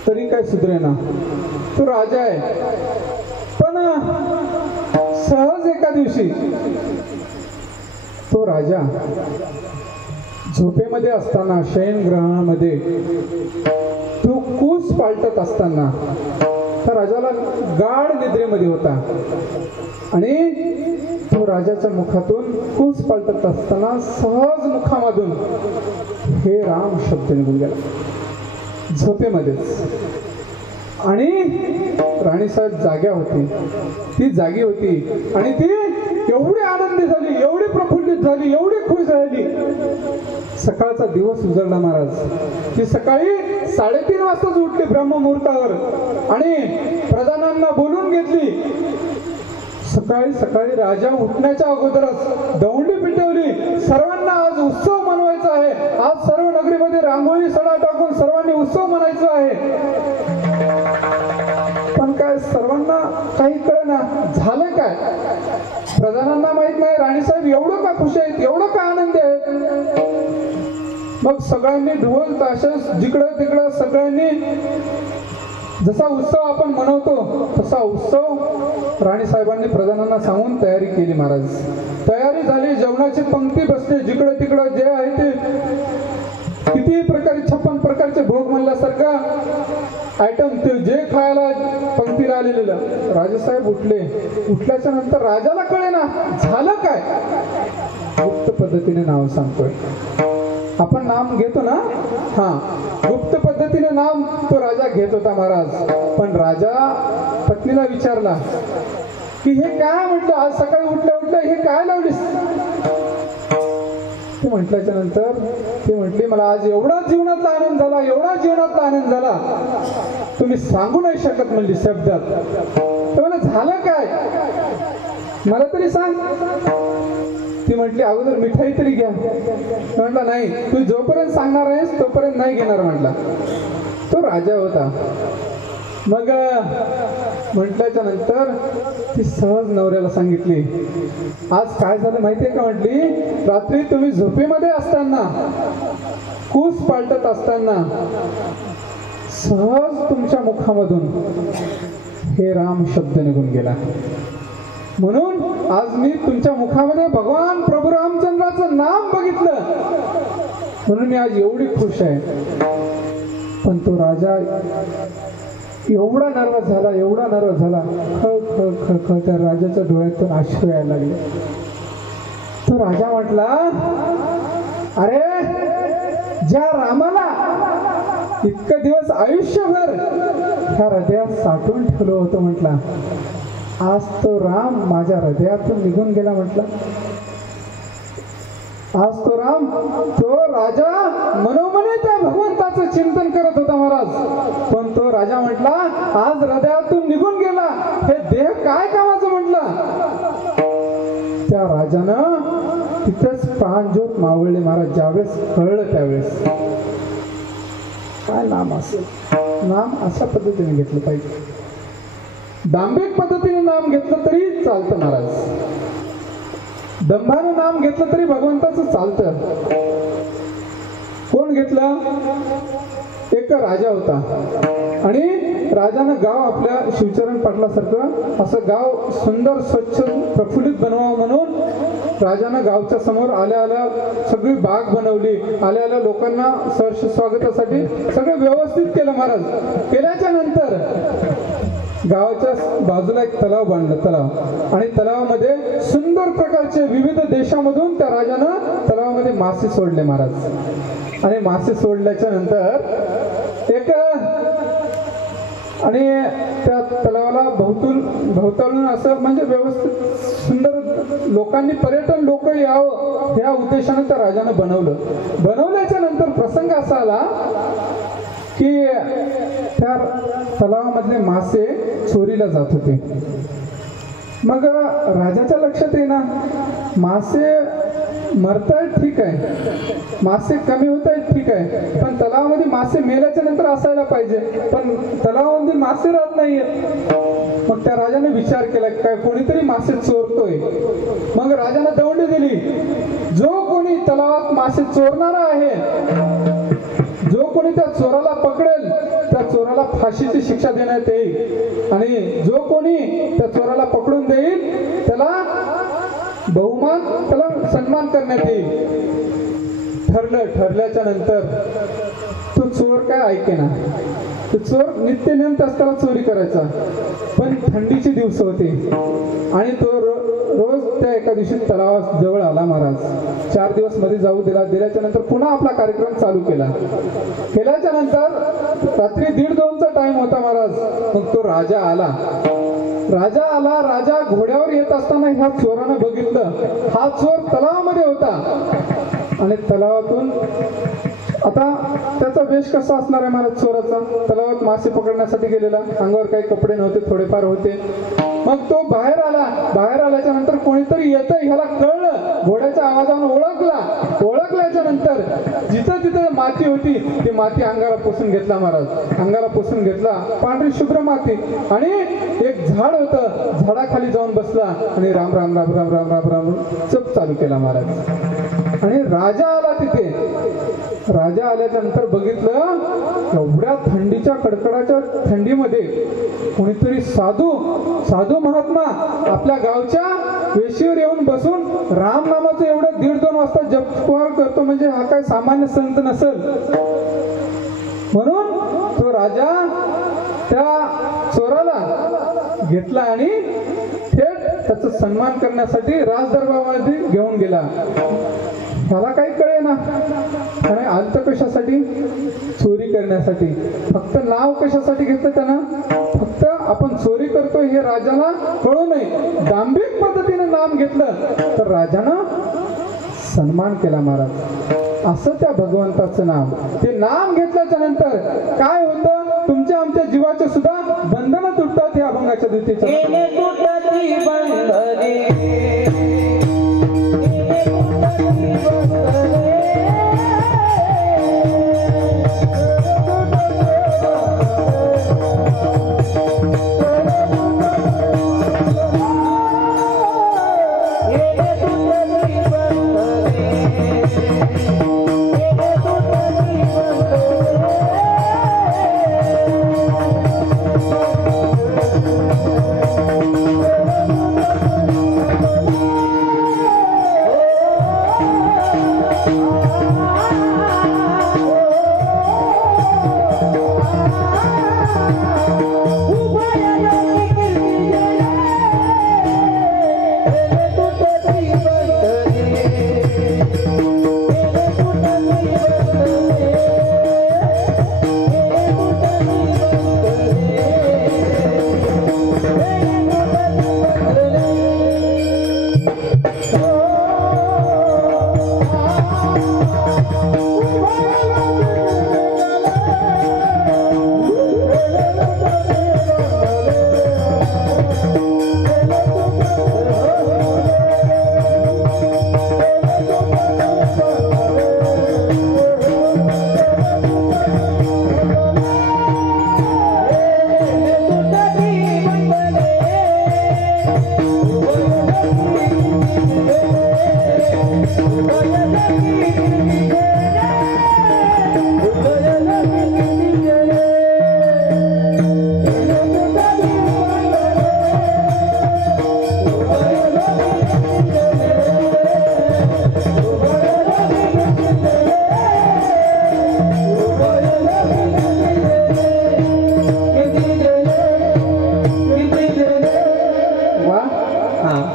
तरी काय सुधरेना. तो राजा आहे, पण सहज एका दिवशी तो राजा झोपेमध्ये असताना, शयनगृहामध्ये तो कूस पालटत असताना, त्या राजाला गाढ निद्रेमध्ये होता आणि तो राजाच्या मुखातून कूस पालटत असताना सहज मुखामधून हे राम शब्द निघून गेला झोपेमध्येच. आणि राणीसाहेब जाग्या होती, ती जागी होती आणि ती एवढी आनंदी झाली, एवढी प्रफुल्लित झाली, एवढी खुश झाली. सकाळचा दिवस उजळला महाराज. ती सकाळी 3:30 वाजताच उठली ब्रह्ममुहूर्तावर आणि प्रधानांना बोलून घेतली. सकाळी सकाळी राजा उठण्याच्या अगोदरच दौंडी पिटवली. सर्वांना आज उत्सव मनवायचा आहे, आज सर्व नगरीमध्ये रांगोळी सडा टाकून सर्वांनी उत्सव मनायचा आहे. पण काय सर्वांना काही कळना झालं काय. प्रधानांना माहित नाही राणीसाहेब एवढं का खुश आहेत, एवढं का आनंदी आहेत. मग सगळ्यांनी ढोल ताशा जिकडं तिकडं सगळ्यांनी जसा उत्सव आपण मनवतो तसा उत्सव राणीसाहेबांनी प्रधानांना सांगून तयारी केली महाराज. तयारी झाली, जेवणाची पंक्ती बसली, जिकडे तिकडं जे आहे ते किती प्रकारे 56 प्रकारचे भोग म्हणल्यासारखा आयटम ते जे खायला पंक्तीला आलेलं. राजासाहेब उठले. उठल्याच्या नंतर राजाला कळेना झालं काय. गुप्त पद्धतीने नाव सांगतोय. आपण नाम घेतो ना, गुप्त पद्धतीने नाम तो राजा घेत होता महाराज. पण राजा पत्नीला विचारला की हे काय म्हटलं, आज सकाळी उठल्या उठल्या हे काय लावलीस. ते म्हटल्याच्या नंतर ती म्हटली मला आज एवढा जीवनातला आनंद झाला, एवढा जीवनातला आनंद झाला तुम्ही सांगू नाही शकत म्हणली शब्दात. तर मला झालं काय मला तरी सांग. ती म्हटली अगोदर मिठाई तरी घ्या. म्हटलं नाही, तू जोपर्यंत सांगणार आहेस तोपर्यंत नाही घेणार म्हटला. तो राजा होता. मग म्हटल्याच्या नंतर ती सहज नवऱ्याला सांगितली आज काय झालं माहितीये का. म्हटली रात्री तुम्ही झोपेमध्ये असताना, कूस पालटत असताना सहज तुमच्या मुखामधून हे राम शब्द निघून गेला. म्हणून आज मी तुमच्या मुखामध्ये भगवान प्रभू रामचंद्राचं नाम बघितलं, म्हणून मी आज एवढी खुश आहे. पण तो राजा एवढा नर्वस झाला, एवढा नर्वस झाला, खळ खळ खळ खळ त्या राजाच्या डोळ्यातून अश्रू यायला लागले. तो राजा म्हटला अरे ज्या रामाला इतकं दिवस आयुष्यभर ह्या हृदयात साठवून ठेवलं होतं म्हटला, आज तो राम माझ्या हृदयातून निघून गेला म्हटला. आज तो राम, तो राजा मनोमने त्या भगवंताचं चिंतन करत होता महाराज. पण तो राजा म्हटला आज हृदयातून निघून गेला, हे देह काय कामाचं म्हटला. त्या राजानं तिथेच प्राणज्योत मावळले महाराज. ज्यावेळेस कळलं त्यावेळेस काय नाम असेल. नाम अशा पद्धतीने घेतलं पाहिजे. दांभिक पद्धतीने नाम घेतलं तरी चालतं महाराज. दंभानं नाम घेतलं तरी भगवंताचं चालतं. कोण घेतलं. एक राजा होता आणि राजानं गाव आपल्या शिवचरण पाटलासारखं असं गाव सुंदर स्वच्छ प्रफुल्लित बनवावं म्हणून राजानं गावच्या समोर आल्या आल्या सगळी बाग बनवली. आल्या आल्या लोकांना सहर्ष स्वागतासाठी सगळं व्यवस्थित केलं महाराज. केल्याच्या नंतर गावाच्या बाजूला एक तलाव बांधलं. तलाव आणि तलावामध्ये सुंदर प्रकारचे विविध देशामधून त्या राजानं तलावामध्ये मासे सोडले महाराज. आणि मासे सोडल्याच्या नंतर एक आणि त्या तलावाला भोवतालून असं म्हणजे व्यवस्थित सुंदर लोकांनी पर्यटन लोक यावं ह्या उद्देशाने त्या राजानं बनवलं. बनवल्याच्या नंतर प्रसंग असा आला की त्या तलावामधले मासे चोरीला जात होते. मग राजाच्या लक्षात येईना, मासे मरतायत ठीक आहे, मासे कमी होत आहेत ठीक आहे, पण तलावामध्ये मासे मेल्याच्या नंतर असायला पाहिजे, पण तलावामध्ये मासे राहत नाहीयेत. मग त्या राजाने विचार केला काय कोणीतरी मासे चोरतोय. मग राजाने दौंडी दिली, जो कोणी तलावात मासे चोरणारा आहे, जो कोणी त्या चोराला पकडेल त्या चोराला फाशीची शिक्षा देण्यात येईल, आणि जो कोणी त्या चोराला पकडून देईल त्याला बहुमान, त्याला सन्मान करण्यात येईल. ठरल्याच्या नंतर तो चोर काय ऐकेना. तो चोर नित्य नेमत असताना चोरी करायचा, पण थंडीचे दिवस होते आणि तो रोज त्या एका दिवशी तलावा जवळ आला. महाराज 4 दिवस मध्ये जाऊ दिल्याच्या नंतर पुन्हा आपला कार्यक्रम चालू केल्याच्या नंतर रात्री 1:30-2चा टाइम होता महाराज. मग तो राजा आला. राजा घोड्यावर येत असताना ह्या चोरानं बघितलं. हा चोर तलावामध्ये होता आणि तलावातून आता त्याचा वेश कसा असणार आहे महाराज चोराचा. तलावात मासे पकडण्यासाठी गेलेला, अंगावर काही कपडे नव्हते, थोडेफार होते. मग तो बाहेर आल्याच्या नंतर कोणीतरी येतंय ह्याला कळलं, घोड्याच्या आवाजाने ओळखल्याच्या नंतर जिथं माती होती ती माती अंगाला पुसून घेतला महाराज. अंगाला पुसून घेतला, पांढरी शुभ्र माती, आणि एक झाड होतं, झाडाखाली जाऊन बसला आणि राम राम राम राम राम राम राम जप चालू केला महाराज. आणि राजा आला तिथे. राजा आल्याच्या नंतर बघितलं एवढ्या थंडीच्या कडकडाच्या थंडीमध्ये कोणीतरी साधू महात्मा आपल्या गावच्या वेशीवर येऊन बसून राम नामाचं एवढं 1:30-2 वाजता जप करतो, म्हणजे हा काय सामान्य संत नसेल. म्हणून तो राजा त्या चोराला घेतला आणि थेट त्याचा सन्मान करण्यासाठी राजदरबारामध्ये घेऊन गेला. त्याला काही कळे ना, आणि आलत कशासाठी, चोरी करण्यासाठी. फक्त नाव कशासाठी घेतलं त्यानं, फक्त आपण चोरी करतो हे राजाला कळू नये, दांभिक पद्धतीने नाम घेतलं तर राजानं सन्मान केला महाराज. असं त्या भगवंताचं नाम, ते नाम घेतल्याच्या नंतर काय होतं, तुमच्या आमच्या जीवाचे सुद्धा बंधनं तुटतात. हे अभंगाच्या दिवशीचं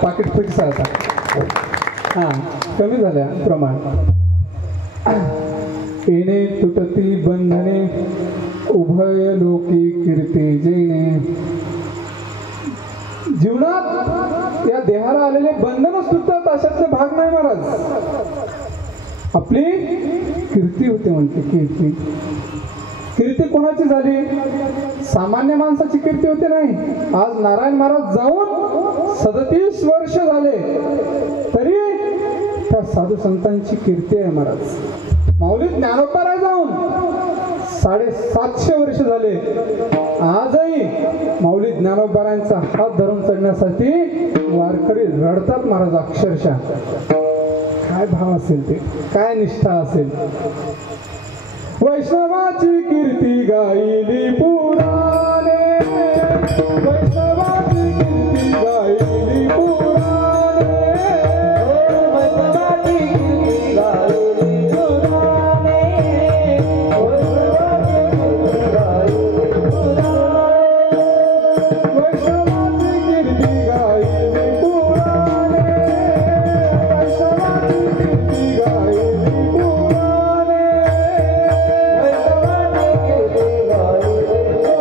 पाकिट फिक्स आता कमी झाल्या प्रमाण. येणे तुटती बंधने उभय लोकी कीर्ती जैने. जीवनात या देहाला आलेले बंधनच तुटतात अशातले भाग नाही महाराज. आपली कीर्ती होते म्हणते. कीर्ती कोणाची झाली, सामान्य माणसाची कीर्ती होते नाही. आज नारायण महाराज जाऊन 37 वर्ष झाले तरी त्या साधू संतांची कीर्ती आहे महाराज. माऊली ज्ञानोबाला जाऊन 750 वर्ष झाले. आजही माऊली ज्ञानोबारांचा हात धरून चढण्यासाठी वारकरी रडतात महाराज अक्षरशः. काय भाव असेल ते, काय निष्ठा असेल. वैष्णवाची कीर्ती गायली पुराणे, वैष्णवाची कीर्ती गायली पुराणे, वैष्णवाची कीर्ती गायली पुराणे, वैष्णवाची कीर्ती गायली पुराणे, वैष्णवाची कीर्ती गायली पुराणे, वैष्णवाची कीर्ती गायली पुराणे.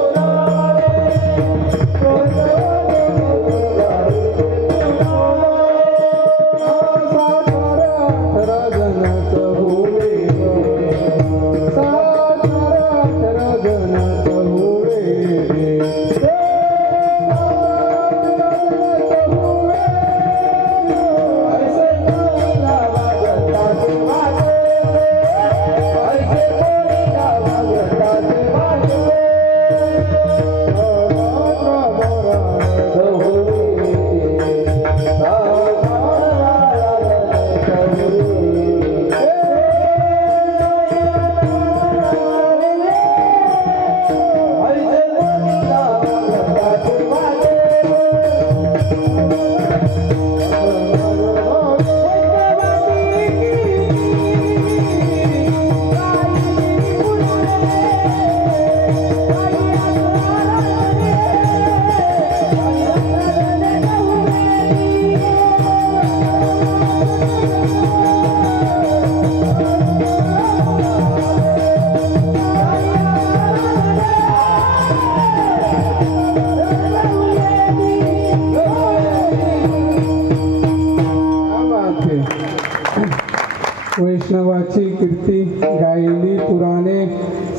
वैष्णवाची कीर्ती गायली पुराणे,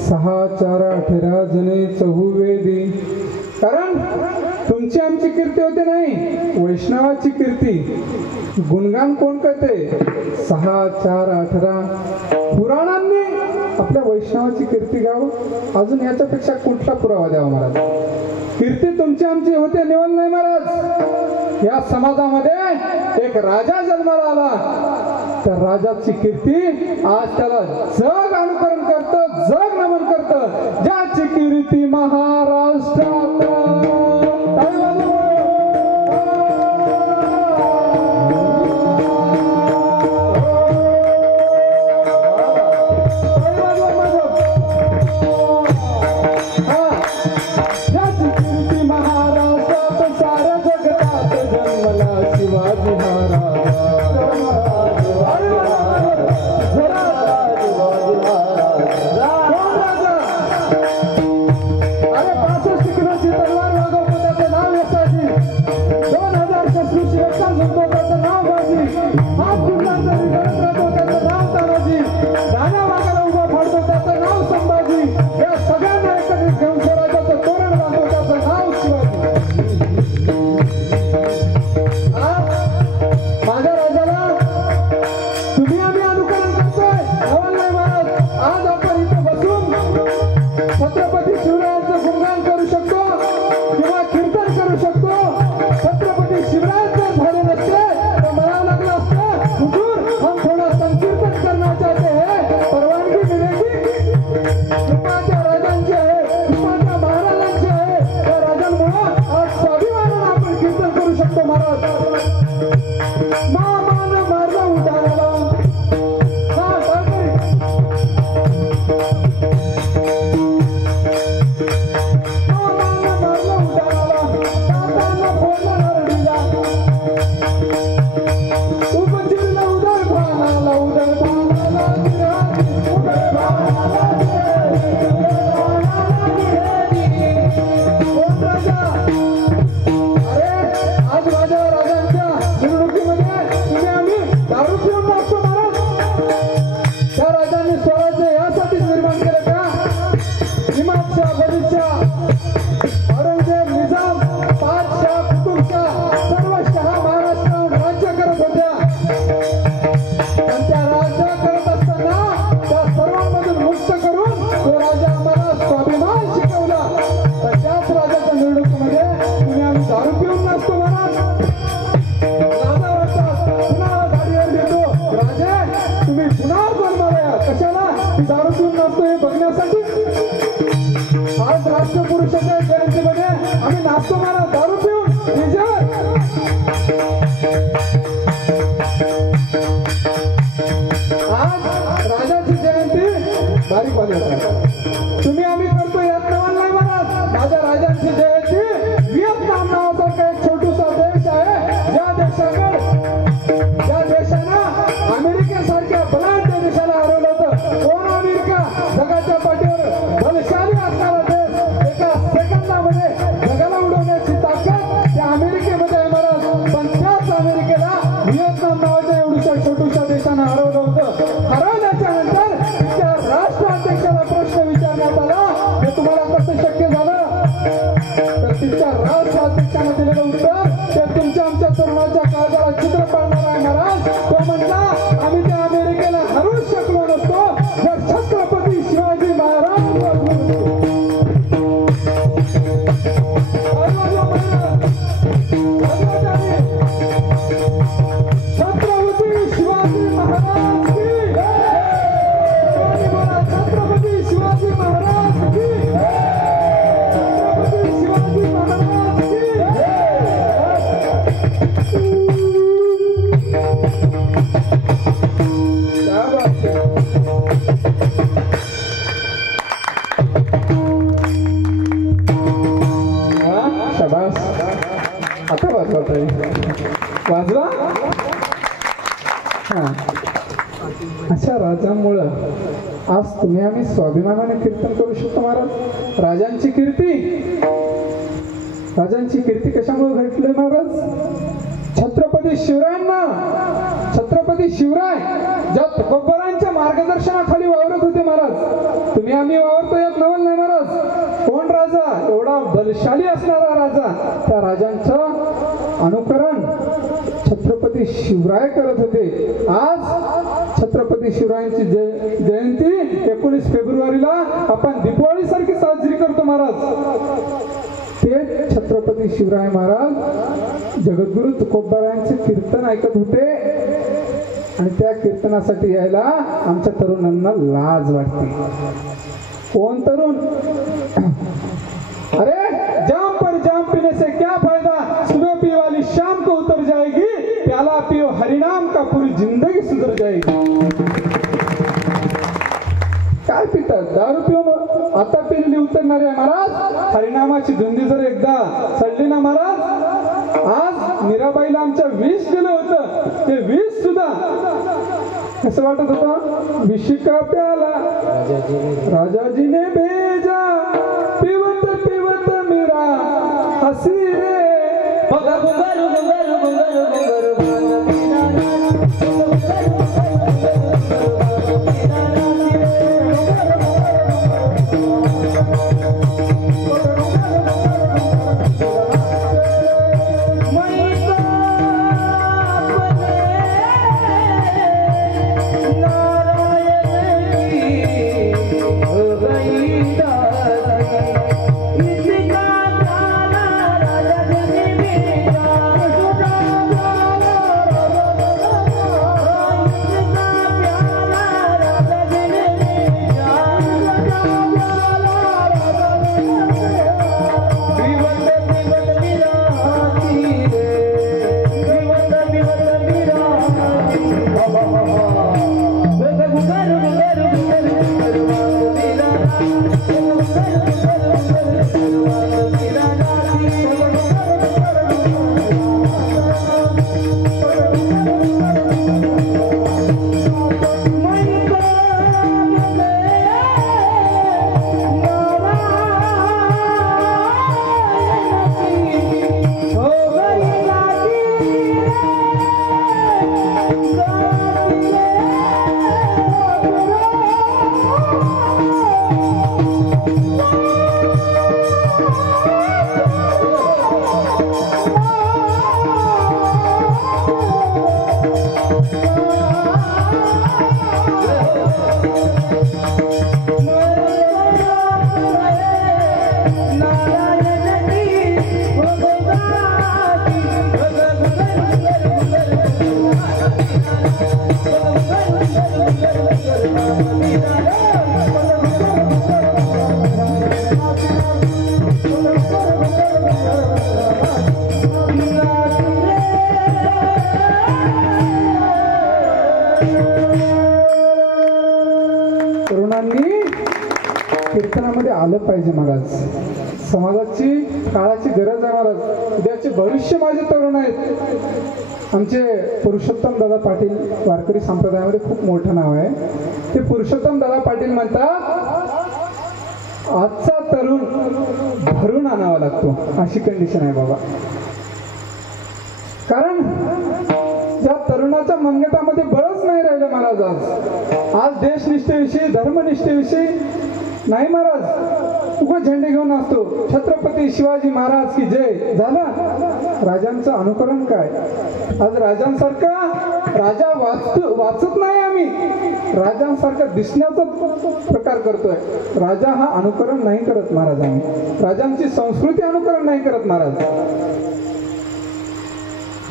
6 4 18 जणे चहुवेदी. कारण तुमची आमची कीर्ती होते नाही, वैष्णवाची कीर्ती. गुणगान कोण करते? 6 4 18 पुराणांनी आपल्या वैष्णवाची कीर्ती गाव. अजून याच्यापेक्षा कुठला पुरावा द्यावा महाराज? कीर्ती तुमची आमची होते निवल नाही महाराज. या समाजामध्ये एक राजा जन्माला आला, त्या राजाची कीर्ती आज त्याला जग अनुकरण करतं, जग नमन करतं. ज्याची कीर्ती महाराष्ट्रात ज्याची कीर्ती महाराष्ट्रात साऱ्या जगतात जन्मला शिवाजी महाराज. अरे 65 किलोची राष्ट्रपुरुषाच्या जयंतीमध्ये आम्ही नाचतो महाराज दारू पिऊन विजय. आज राजाची जयंती बारीक तुम्ही आम्ही करतो यात नवाल नाही महाराज. माझ्या राजांची जयंती व्हिएतनाम नावासारखा एक छोटूसा देश आहे ज्या देशानं अमेरिकेसारख्या बलाढ्य देशाला हरवलं होतं. कोण अमेरिका? जगाच्या पाठीवर बलशाली असणारा देश, एका सेकंदामध्ये जगाला उडवण्याची ताकद त्या अमेरिकेमध्ये आहे महाराज. पण त्याच अमेरिकेला व्हिएतनाम नावाच्या एवढ्या छोटूशा देशानं हरवलं होतं. हरवल्याच्या नंतर त्या राष्ट्राध्यक्षाला प्रश्न विचारण्यात आला हे तुम्हाला कसं शक्य झालं? तर तिच्या राष्ट्राध्यक्षाने दिलेलं उत्तर ते तुमच्या आमच्या तरुणाच्या काळजाला चित्र पाडणार आहे महाराज. तो म्हणला आम्ही त्या अमेरिकेला हरवूच शकलो नसतो जर छत्रपती शिवाजी महाराज छत्रपती शिवाजी महाराज की छत्रपती शिवाजी महाराज की छत्रपती शिवाजी महाराज की. क्या बात है. शाबास. आता वाजवा. हा अशा राजांमुळं आज तुम्ही आम्ही स्वाभिमानाने कीर्तन करू शकतो महाराज. राजांची कीर्ती कशामुळे घडली महाराज? छत्रपती शिवराय ज्या तुकोबरांच्या मार्गदर्शनाखाली वावरत होते महाराज. तुम्ही आम्ही वावरतो यात नवल नाही महाराज. कोण राजा? एवढा बलशाली असणारा राजा. त्या राजांचं अनुकरण छत्रपती शिवराय करत होते. आज छत्रपती शिवरायांची जयंती 19 फेब्रुवारीला आपण दीपावली सारखी साजरी करतो महाराज. ते छत्रपती शिवराय महाराज जगद्गुरु तुकोबारायांचे कीर्तन ऐकत होते आणि त्या कीर्तनासाठी यायला आमच्या तरुणांना लाज वाटते. कोण तरुण? अरे जाम पर जाम पीने से क्या फायदा, सुबह पी वाली शाम को उतर जाएगी, प्याला पियो हरिनाम का पूरी जिंदगी सुधर जाएगी. काय पितात? दारू पिऊन आता पिलेली उतरणारे महाराज. हरिनामाची धुंदी जर एकदा चढली ना महाराज. आज मीराबाईला आमच्या विष दिलं होतं ते विष सुद्धा कसं वाटत होतं? विषी का प्याला राजाजीने भेजा, पिवत पिवत मीरा हसी रे. महाराज. समाजाची काळाची गरज आहे महाराज. उद्याचे भविष्य माझे तरुण आहेत. आमचे पुरुषोत्तम दादा पाटील वारकरी संप्रदायामध्ये खूप मोठं नाव आहे. ते पुरुषोत्तम दादा पाटील म्हणतात आजचा तरुण भरून आणावा लागतो, अशी कंडिशन आहे बाबा. कारण त्या तरुणाच्या मनगटामध्ये बळच नाही राहिलं महाराज. आज देशनिष्ठेविषयी धर्मनिष्ठेविषयी नाही महाराज. उगा झेंडे घेऊन असतो छत्रपती शिवाजी महाराज की जय झालं. राजांचं अनुकरण काय? आज राजांसारखा राजा वाचत नाही आम्ही. राजांसारखा दिसण्याचा प्रकार करतोय. राजा हा अनुकरण नाही करत महाराज. आम्ही राजांची संस्कृती अनुकरण नाही करत महाराज.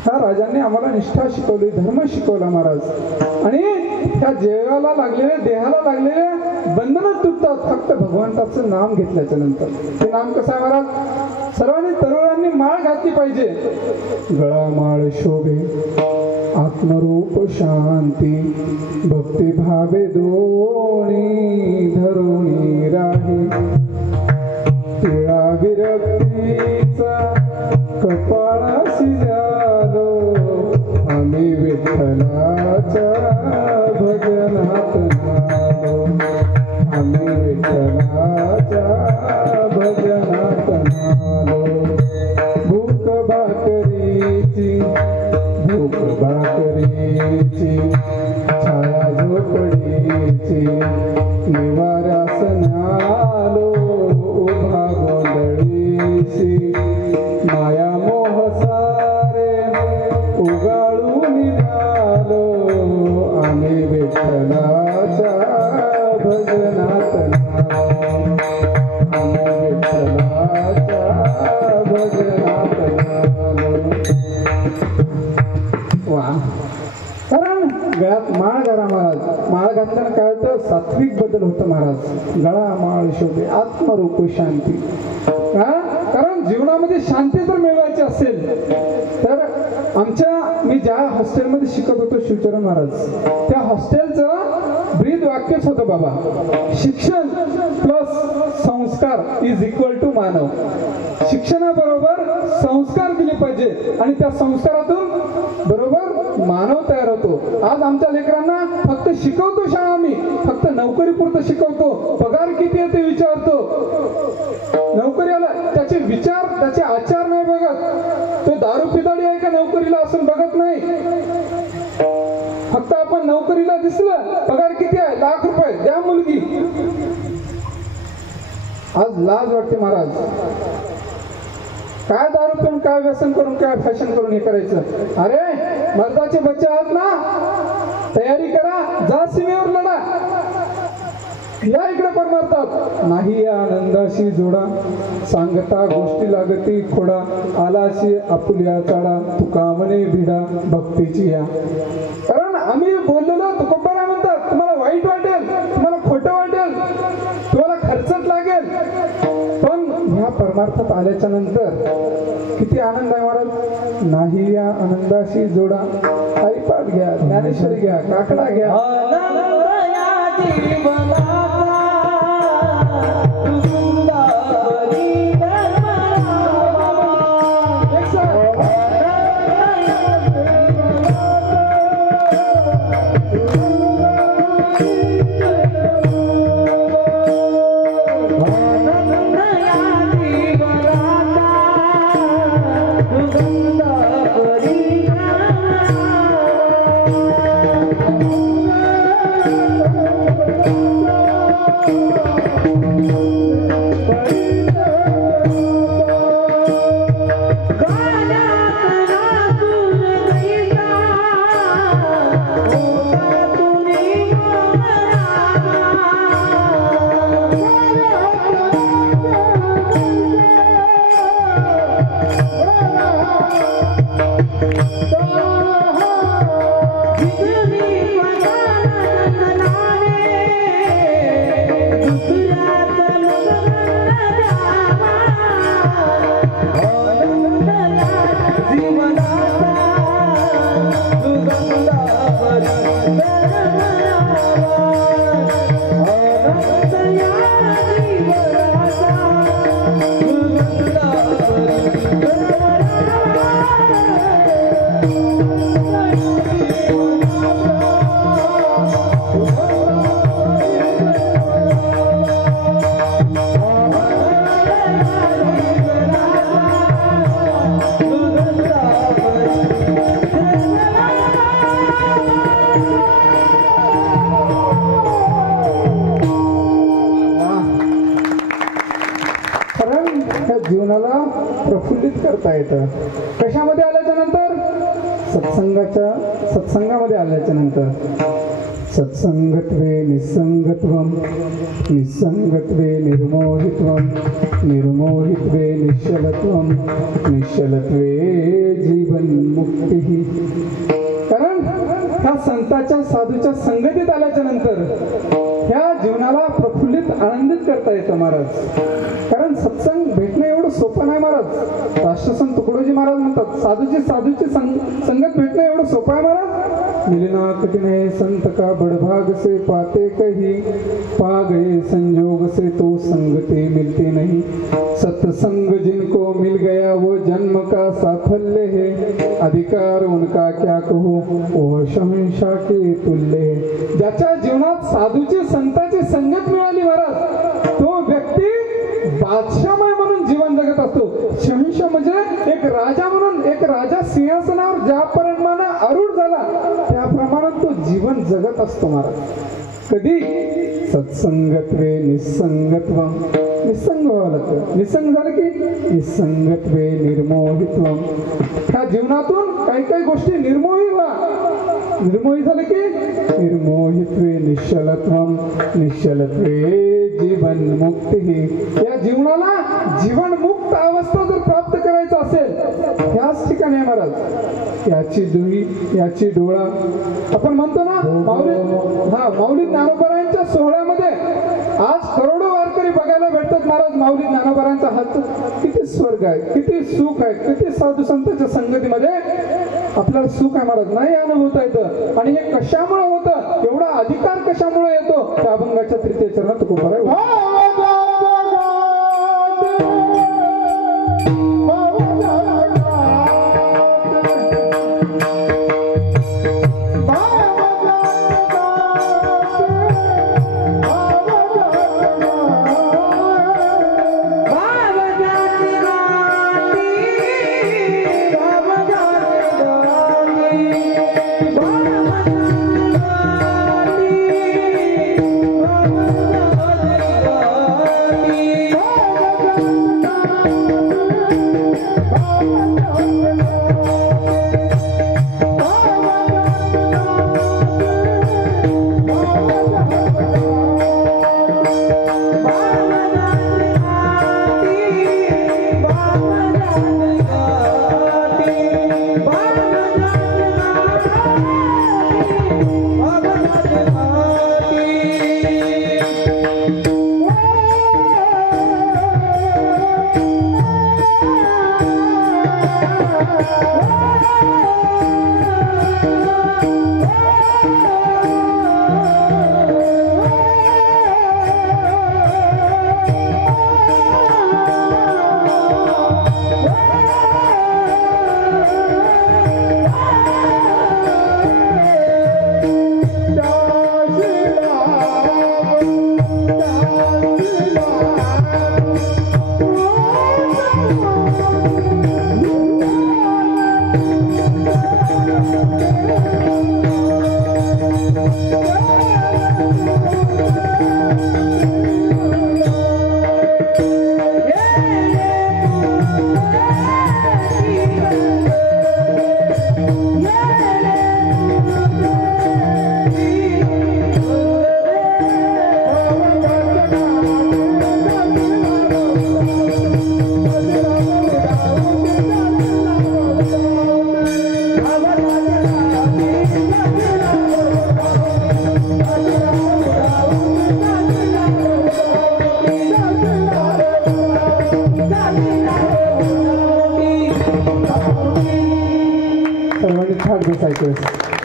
ह्या राजांनी आम्हाला निष्ठा शिकवली, धर्म शिकवला महाराज. आणि त्या जीवाला लागलेले, देहाला लागलेले बंधनं तुटतात फक्त भगवंताचं नाम घेतल्याच्या नंतर. ते नाम कसं आहे महाराज? सर्वांनी तरुणांनी माळ घातली पाहिजे. गळा माळ शोभे आत्मरूप शांती, भक्ती भावे दोणी धरुणी राही. तिळा विरक्तीचा कपाळाशी झालो, आम्ही विठ्ठलाच्या भजनात नालो. आम्ही विठ्ठलाच्या भजनात नालो. भूक भाकरीची छाया झोपडीची निवाऱ्यास न्यालो. उभा गोंधळीशी माया मोह सारे उगाळून निघालो. आम्ही विठ्ठलाच्या भजनात नालो. आम्ही विठ्ठलाच्या भजनात नालो. वा. कारण गळ्यात माळ घाला महाराज. माळ घातल्यानं काय होतं? सात्विक बदल होतं महाराज. गळा माळ शोभे आत्मरूप शांती. कारण जीवनामध्ये शांती जर मिळवायची असेल तर मी ज्या हॉस्टेलमध्ये शिकत होतो शिवचरण महाराज, त्या हॉस्टेलचं ब्रीद वाक्यच होतं बाबा, शिक्षण प्लस संस्कार इज इक्वल टू मानव. शिक्षणाबरोबर संस्कार दिले पाहिजे आणि त्या संस्कारातून बरोबर मानव तयार होतो. आज आमच्या लेकरांना फक्त शिकवतो शाळा, आम्ही फक्त नोकरीपुरतं शिकवतो. पगार किती आहे ते विचारतो. नोकरीला त्याचे विचार, त्याचे आचार नाही बघत. तो दारू पिदाडी आहे का नोकरीला असून बघत नाही. फक्त आपण नोकरीला दिसलं, पगार किती आहे? ₹1,00,000 द्या मुलगी. आज लाज वाटते महाराज. काय दारू पिऊन, काय व्यसन करून, काय फॅशन करून हे करायचं? अरे मर्दाचे बच्चे आहात ना, तयारी करा, जा सीमेवर लढा. या इकडे परमारतात नाही या आनंदाशी जोडा, सांगता गोष्टी लागती खोडा. आलाशी आपुल्या चाडा, तुका म्हणे भिडा भक्तीची या. कारण आम्ही बोललेलो तुकोबारा म्हणतात, तुम्हाला वाईट वाटेल, तुम्हाला खोटं वाटेल, तुम्हाला खर्चच लागेल, पण ह्या परमार्थात आल्याच्या नंतर किती आनंद आहे महाराज. नाही या आनंदाशी जोडा. हरिपाठ घ्या, ज्ञानेश्वरी घ्या, काकडा घ्या. दुसऱ्या ह्या जीवनाला प्रफुल्लित करता येतं. कशामध्ये आल्याच्या नंतर? सत्संगामध्ये आल्याच्या नंतर. सत्संगत्वे निसंगत्वम, निसंगत्वे निर्मोहित्वम, निर्मोहित्वे निश्चलत्वम, निश्चलत्वे जीवन्मुक्तिः. कारण ह्या संताच्या साधूच्या संगतीत आल्याच्या नंतर ह्या जीवनाला प्रफुल्लित आनंदित करता येतं महाराज. कारण सत्संग भेटणं एवढं सोपं नाही महाराज. राष्ट्रसंत तुकडोजी महाराज म्हणतात साधूची संगत भेटणं एवढं सोपं आहे महाराज. मिलना कठिन है संत का बड़भाग से, पाते कहीं पा गए संजोग से तो संगते मिलते नहीं. सत्संग जिनको मिल गया वो जन्म का साफल्य है, अधिकार उनका क्या कहो वो शहंशाह के तुल्य है. ज्याच्या जीवनात साधूची संताची संगत मिळाली महाराज, तो व्यक्ती बादशाहमय म्हणून जीवन जगत असतो. शहंशाह म्हणजे एक राजा म्हणून, एक राजा सिंहासनावर ज्याप्रमाणे आरूढ झाला त्याप्रमाणे तो जीवन जगत असतो महाराज. कधी? सत्संगत्वे निसंगत्वम, निसंग व्हावं लागतं. निसंग झालं की निसंगत्वे निर्मोहित्वम. ह्या जीवनातून काही काही गोष्टी निर्मोही व्हा. निर्मोही झालं की निर्मोहित्वे निश्चलत्वम, निश्चलत्वे जीवन मुक्ती. या जीवनाला जीवनमुक्त अवस्था जर प्राप्त करायचं असेल ह्याच ठिकाणी आहे महाराज. याची दुही याची डोळा आपण म्हणतो ना माऊली ज्ञानोबरायांच्या सोहळ्यामध्ये आज करोडो वारकरी बघायला भेटतात महाराज. माऊली ज्ञानोबरायांचा हात किती स्वर्ग आहे, किती सुख आहे, किती साधू संतांच्या संगतीमध्ये आपल्याला सुख आहे महाराज. नाही अनुभवता येतं. आणि हे कशामुळे होतं, एवढा अधिकार कशामुळे येतो, त्या अभंगाच्या तृतीय चरणात तुकोबाराय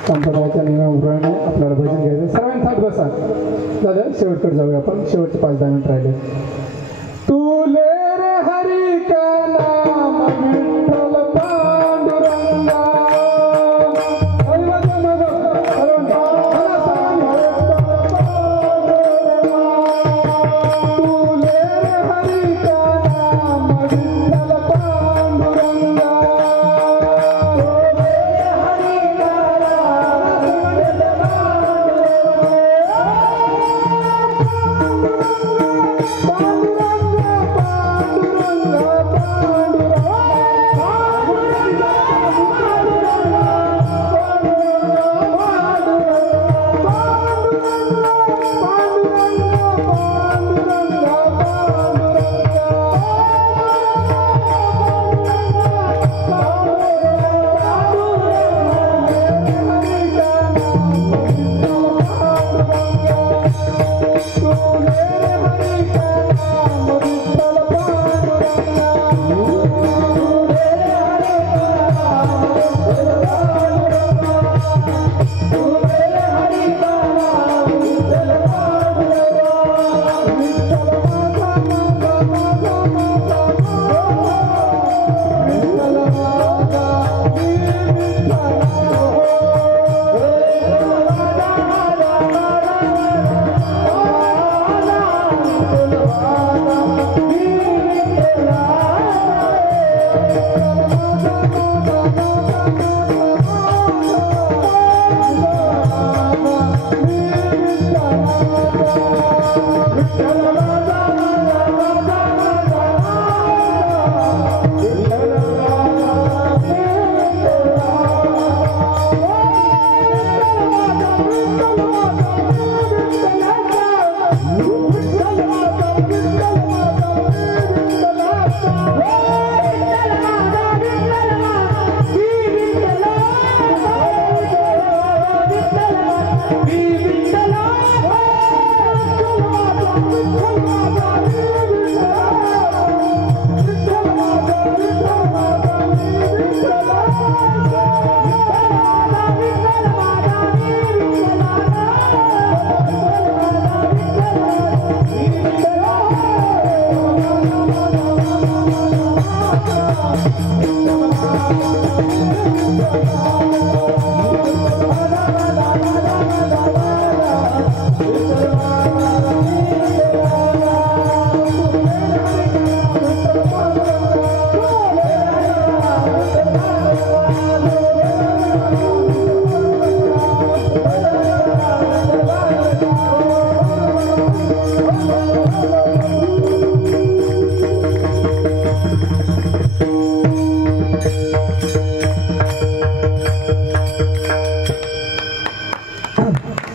संप्रदायाच्या नियमाप्रमाणे आपल्याला भजन घ्यायचं. सर्वांनी थाट बसा. झालं, शेवटकडे जाऊया आपण. शेवटचे 5-10 मिनिट राहिले. तुले रे हरी का नाम विठ्ठल पांडुरंगा. तुले रे हरी का नाम विठ्ठल पांडुरंगा. Bye.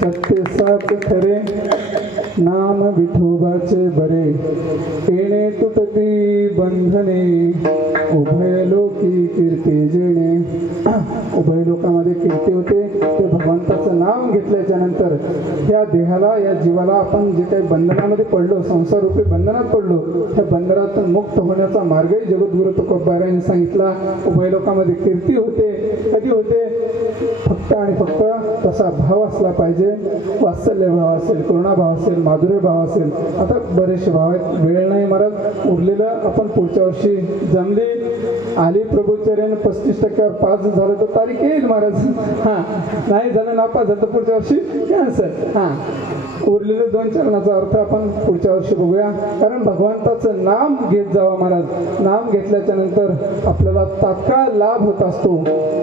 सत्य सात खरे नाम विठोबाचे बरे येणे तुटती बंधने उभय लोकी कीर्ती जेणे उभय लोकांमध्ये कीर्ती होते ते भगवंताचं नाव घेतल्याच्या नंतर या देहाला या जीवाला आपण जे काही बंधनामध्ये पडलो संसार रूपी बंधनात पडलो त्या बंधनातून मुक्त होण्याचा मार्गही जगद्गुरु तुकोबा यांनी सांगितला. उभय लोकांमध्ये कीर्ती होते. कधी होते? फक्त आणि फक्त तसा भाव असला पाहिजे. वात्सल्य भाव असेल, करुणा भाव असेल, माधुर्य भाव असेल. आता बरेचसे भाव आहेत, वेळ नाही महाराज. उरलेलं आपण पुढच्या वर्षी जमली आली प्रभुचर्याने 35% 5 झालं तर तारीख येईल महाराज. हां नाही झालं नापास झालं तर पुढच्या वर्षी कॅन्सल. हां उरलेले 2 चरणाचा अर्थ आपण पुढच्या वर्षी बघूया. कारण भगवंताचं नाम घेत जावं महाराज. नाम घेतल्याच्या नंतर आपल्याला तात्काळ लाभ होत असतो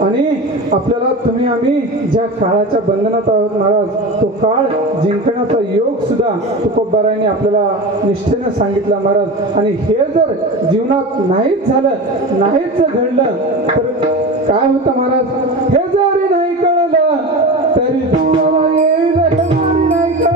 आणि आपल्याला तुम्ही आम्ही ज्या काळाच्या बंधनात आहोत महाराज तो काळ जिंकण्याचा योग सुद्धा तुकोबारायांनी आपल्याला निष्ठेने सांगितला महाराज. आणि हे जर जीवनात नाहीच झालं, नाहीच घडलं तर काय होतं महाराज? हे जरी नाही कळलं तरी तुम्हाला येईल नाही कळलं.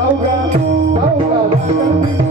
Auga, auga, auga,